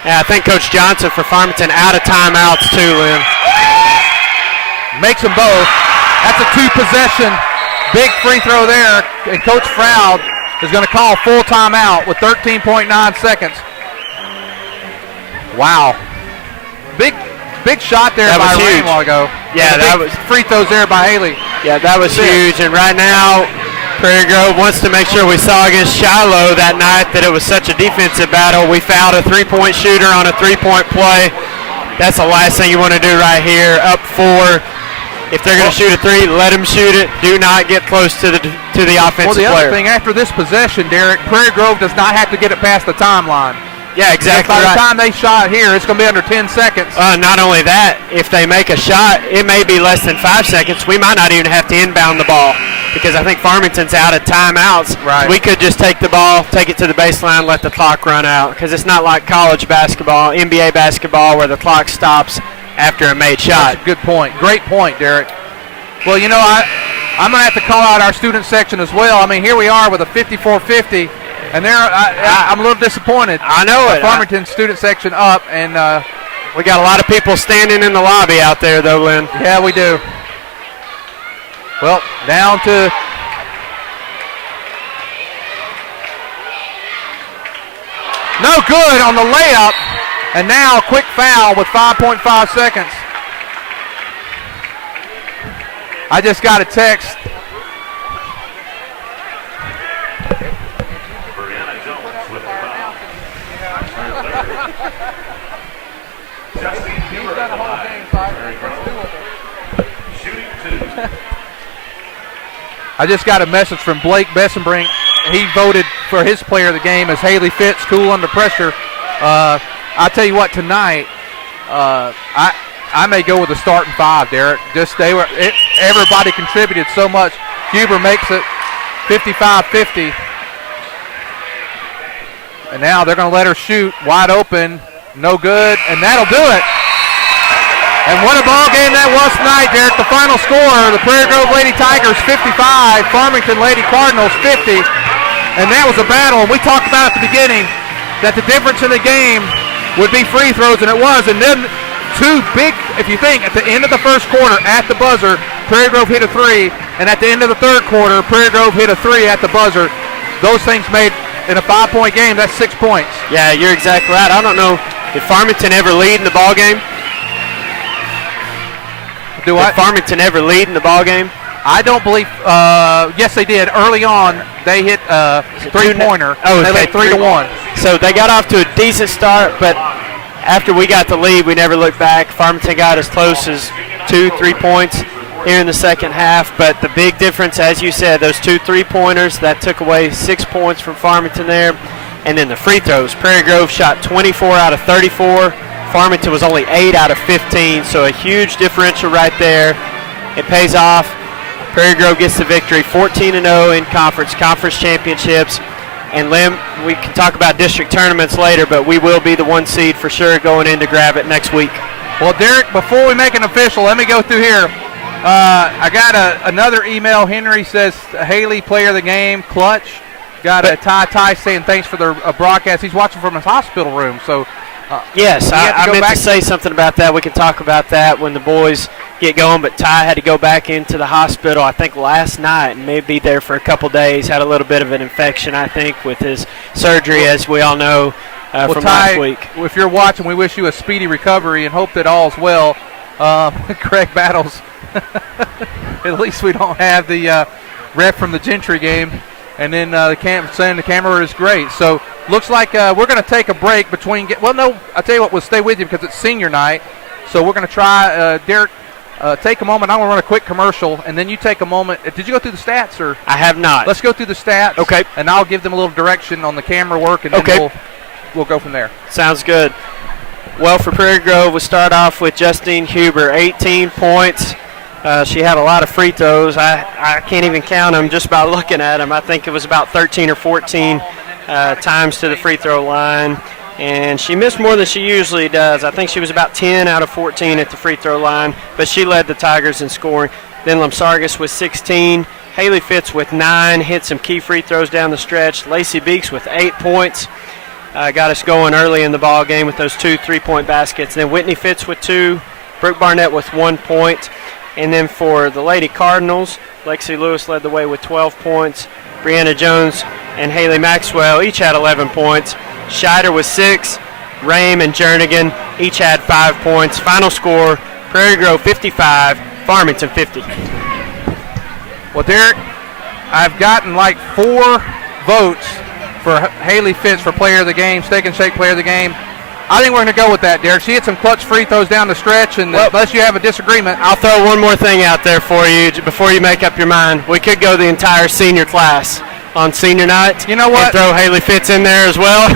Yeah, I think Coach Johnson for Farmington out of timeouts too, Lynn. Makes them both. That's a 2-possession big free throw there, and Coach Froud is going to call full timeout with 13.9 seconds. Wow. Big shot there by Rain a while ago. Yeah, that was free throws there by Haley. Yeah, that was huge. And right now, Prairie Grove wants to make sure we saw against Shiloh that night that it was such a defensive battle. We fouled a three-point shooter on a three-point play. That's the last thing you want to do right here. Up 4. If they're going to shoot a 3, let them shoot it. Do not get close to the offensive player. Well, the other thing, after this possession, Derek, Prairie Grove does not have to get it past the timeline. Yeah, exactly. By the time they shot here, it's going to be under 10 seconds. Not only that, if they make a shot, it may be less than 5 seconds. We might not even have to inbound the ball because I think Farmington's out of timeouts. Right. We could just take the ball, take it to the baseline, let the clock run out because it's not like college basketball, NBA basketball, where the clock stops after a made shot. That's a good point. Great point, Derek. Well, you know, I'm going to have to call out our student section as well. I mean, here we are with a 54-50. And I'm a little disappointed. I know it. Farmington student section up, and we got a lot of people standing in the lobby out there, though, Lynn. Yeah, we do. Well, down to no good on the layup, and now a quick foul with 5.5 seconds. I just got a text. I just got a message from Blake Bessenbrink. He voted for his player of the game as Haley Fitz, cool under pressure. I'll tell you what, tonight, I may go with a starting 5, Derek. Everybody contributed so much. Huber makes it 55-50. And now they're going to let her shoot wide open. No good, and that'll do it. And what a ball game that was tonight, Derek. The final score, the Prairie Grove Lady Tigers 55, Farmington Lady Cardinals 50. And that was a battle. And we talked about at the beginning that the difference in the game would be free throws, and it was. And then two big, if you think, at the end of the first quarter, at the buzzer, Prairie Grove hit a 3. And at the end of the third quarter, Prairie Grove hit a 3 at the buzzer. Those things made, in a 5-point game, that's 6 points. Yeah, you're exactly right. I don't know, did Farmington ever lead in the ball game? Did Farmington ever lead in the ball game? I don't believe. Yes, they did. Early on, they hit a three-pointer. Oh, they led 3-1. So they got off to a decent start, but after we got the lead, we never looked back. Farmington got as close as 2-3 points here in the second half. But the big difference, as you said, those 2 3-pointers, that took away 6 points from Farmington there. And then the free throws. Prairie Grove shot 24 out of 34. Farmington was only 8 out of 15, so a huge differential right there. It pays off. Prairie Grove gets the victory, 14-0 in conference championships. And Lim, we can talk about district tournaments later, but we will be the 1 seed for sure going in to grab it next week. Well, Derek, before we make it official, let me go through here. I got another email. Henry says, Haley, player of the game, clutch. Got a Ty saying thanks for the broadcast. He's watching from his hospital room, so... yes, I meant to say something about that. We can talk about that when the boys get going, but Ty had to go back into the hospital, I think, last night and may be there for a couple days. Had a little bit of an infection, I think, with his surgery, as we all know from Ty, last week. If you're watching, we wish you a speedy recovery and hope that all's well. Craig Battles, at least we don't have the ref from the Gentry game. And then saying the camera is great. So looks like we're going to take a break between. Well, no, I'll tell you what, we'll stay with you because it's senior night. So we're going to try, Derek, take a moment. I'm going to run a quick commercial, and then you take a moment. Did you go through the stats? Or I have not. Let's go through the stats. Okay. And I'll give them a little direction on the camera work, and then we'll go from there. Sounds good. Well, for Prairie Grove, we'll start off with Justine Huber, 18 points. She had a lot of free throws. I can't even count them just by looking at them. I think it was about 13 or 14 times to the free throw line. And she missed more than she usually does. I think she was about 10 out of 14 at the free throw line. But she led the Tigers in scoring. Then Lamsargas was 16. Haley Fitz with 9, hit some key free throws down the stretch. Lacey Beeks with 8 points. Got us going early in the ball game with those 2 3-point baskets. Then Whitney Fitz with 2, Brooke Barnett with 1 point. And then for the Lady Cardinals, Lexi Lewis led the way with 12 points. Brianna Jones and Haley Maxwell each had 11 points. Scheider with 6. Rame and Jernigan each had 5 points. Final score, Prairie Grove 55, Farmington 50. Well, Derek, I've gotten like 4 votes for Haley Fitz for player of the game, Steak and Shake player of the game. I think we're going to go with that, Derek. She hit some clutch free throws down the stretch, and unless you have a disagreement. I'll throw one more thing out there for you before you make up your mind. We could go the entire senior class on senior night. You know what? And throw Haley Fitz in there as well.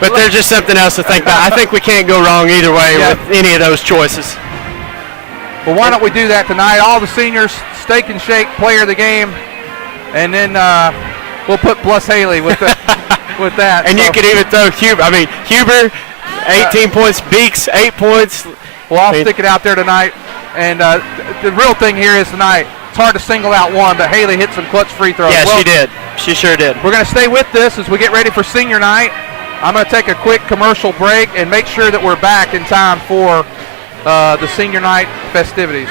But there's just something else to think about. I think we can't go wrong either way with any of those choices. Well, why don't we do that tonight? All the seniors, Steak and Shake player of the game, and then we'll put plus Haley with that. And so, you could even throw Huber. I mean, Huber, 18 points. Beeks, 8 points. Well, I'll stick it out there tonight. And the real thing here is tonight, it's hard to single out one, but Haley hit some clutch free throws. Yeah, she did. She sure did. We're going to stay with this as we get ready for senior night. I'm going to take a quick commercial break and make sure that we're back in time for the senior night festivities.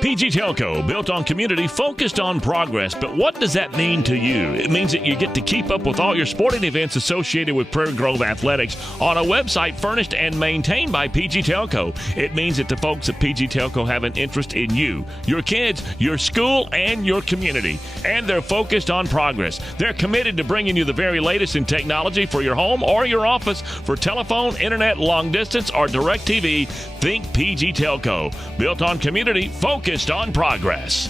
PG Telco, built on community, focused on progress. But what does that mean to you? It means that you get to keep up with all your sporting events associated with Prairie Grove Athletics on a website furnished and maintained by PG Telco. It means that the folks at PG Telco have an interest in you, your kids, your school, and your community. And they're focused on progress. They're committed to bringing you the very latest in technology for your home or your office. For telephone, internet, long distance, or direct TV, think PG Telco. Built on community, focused on progress.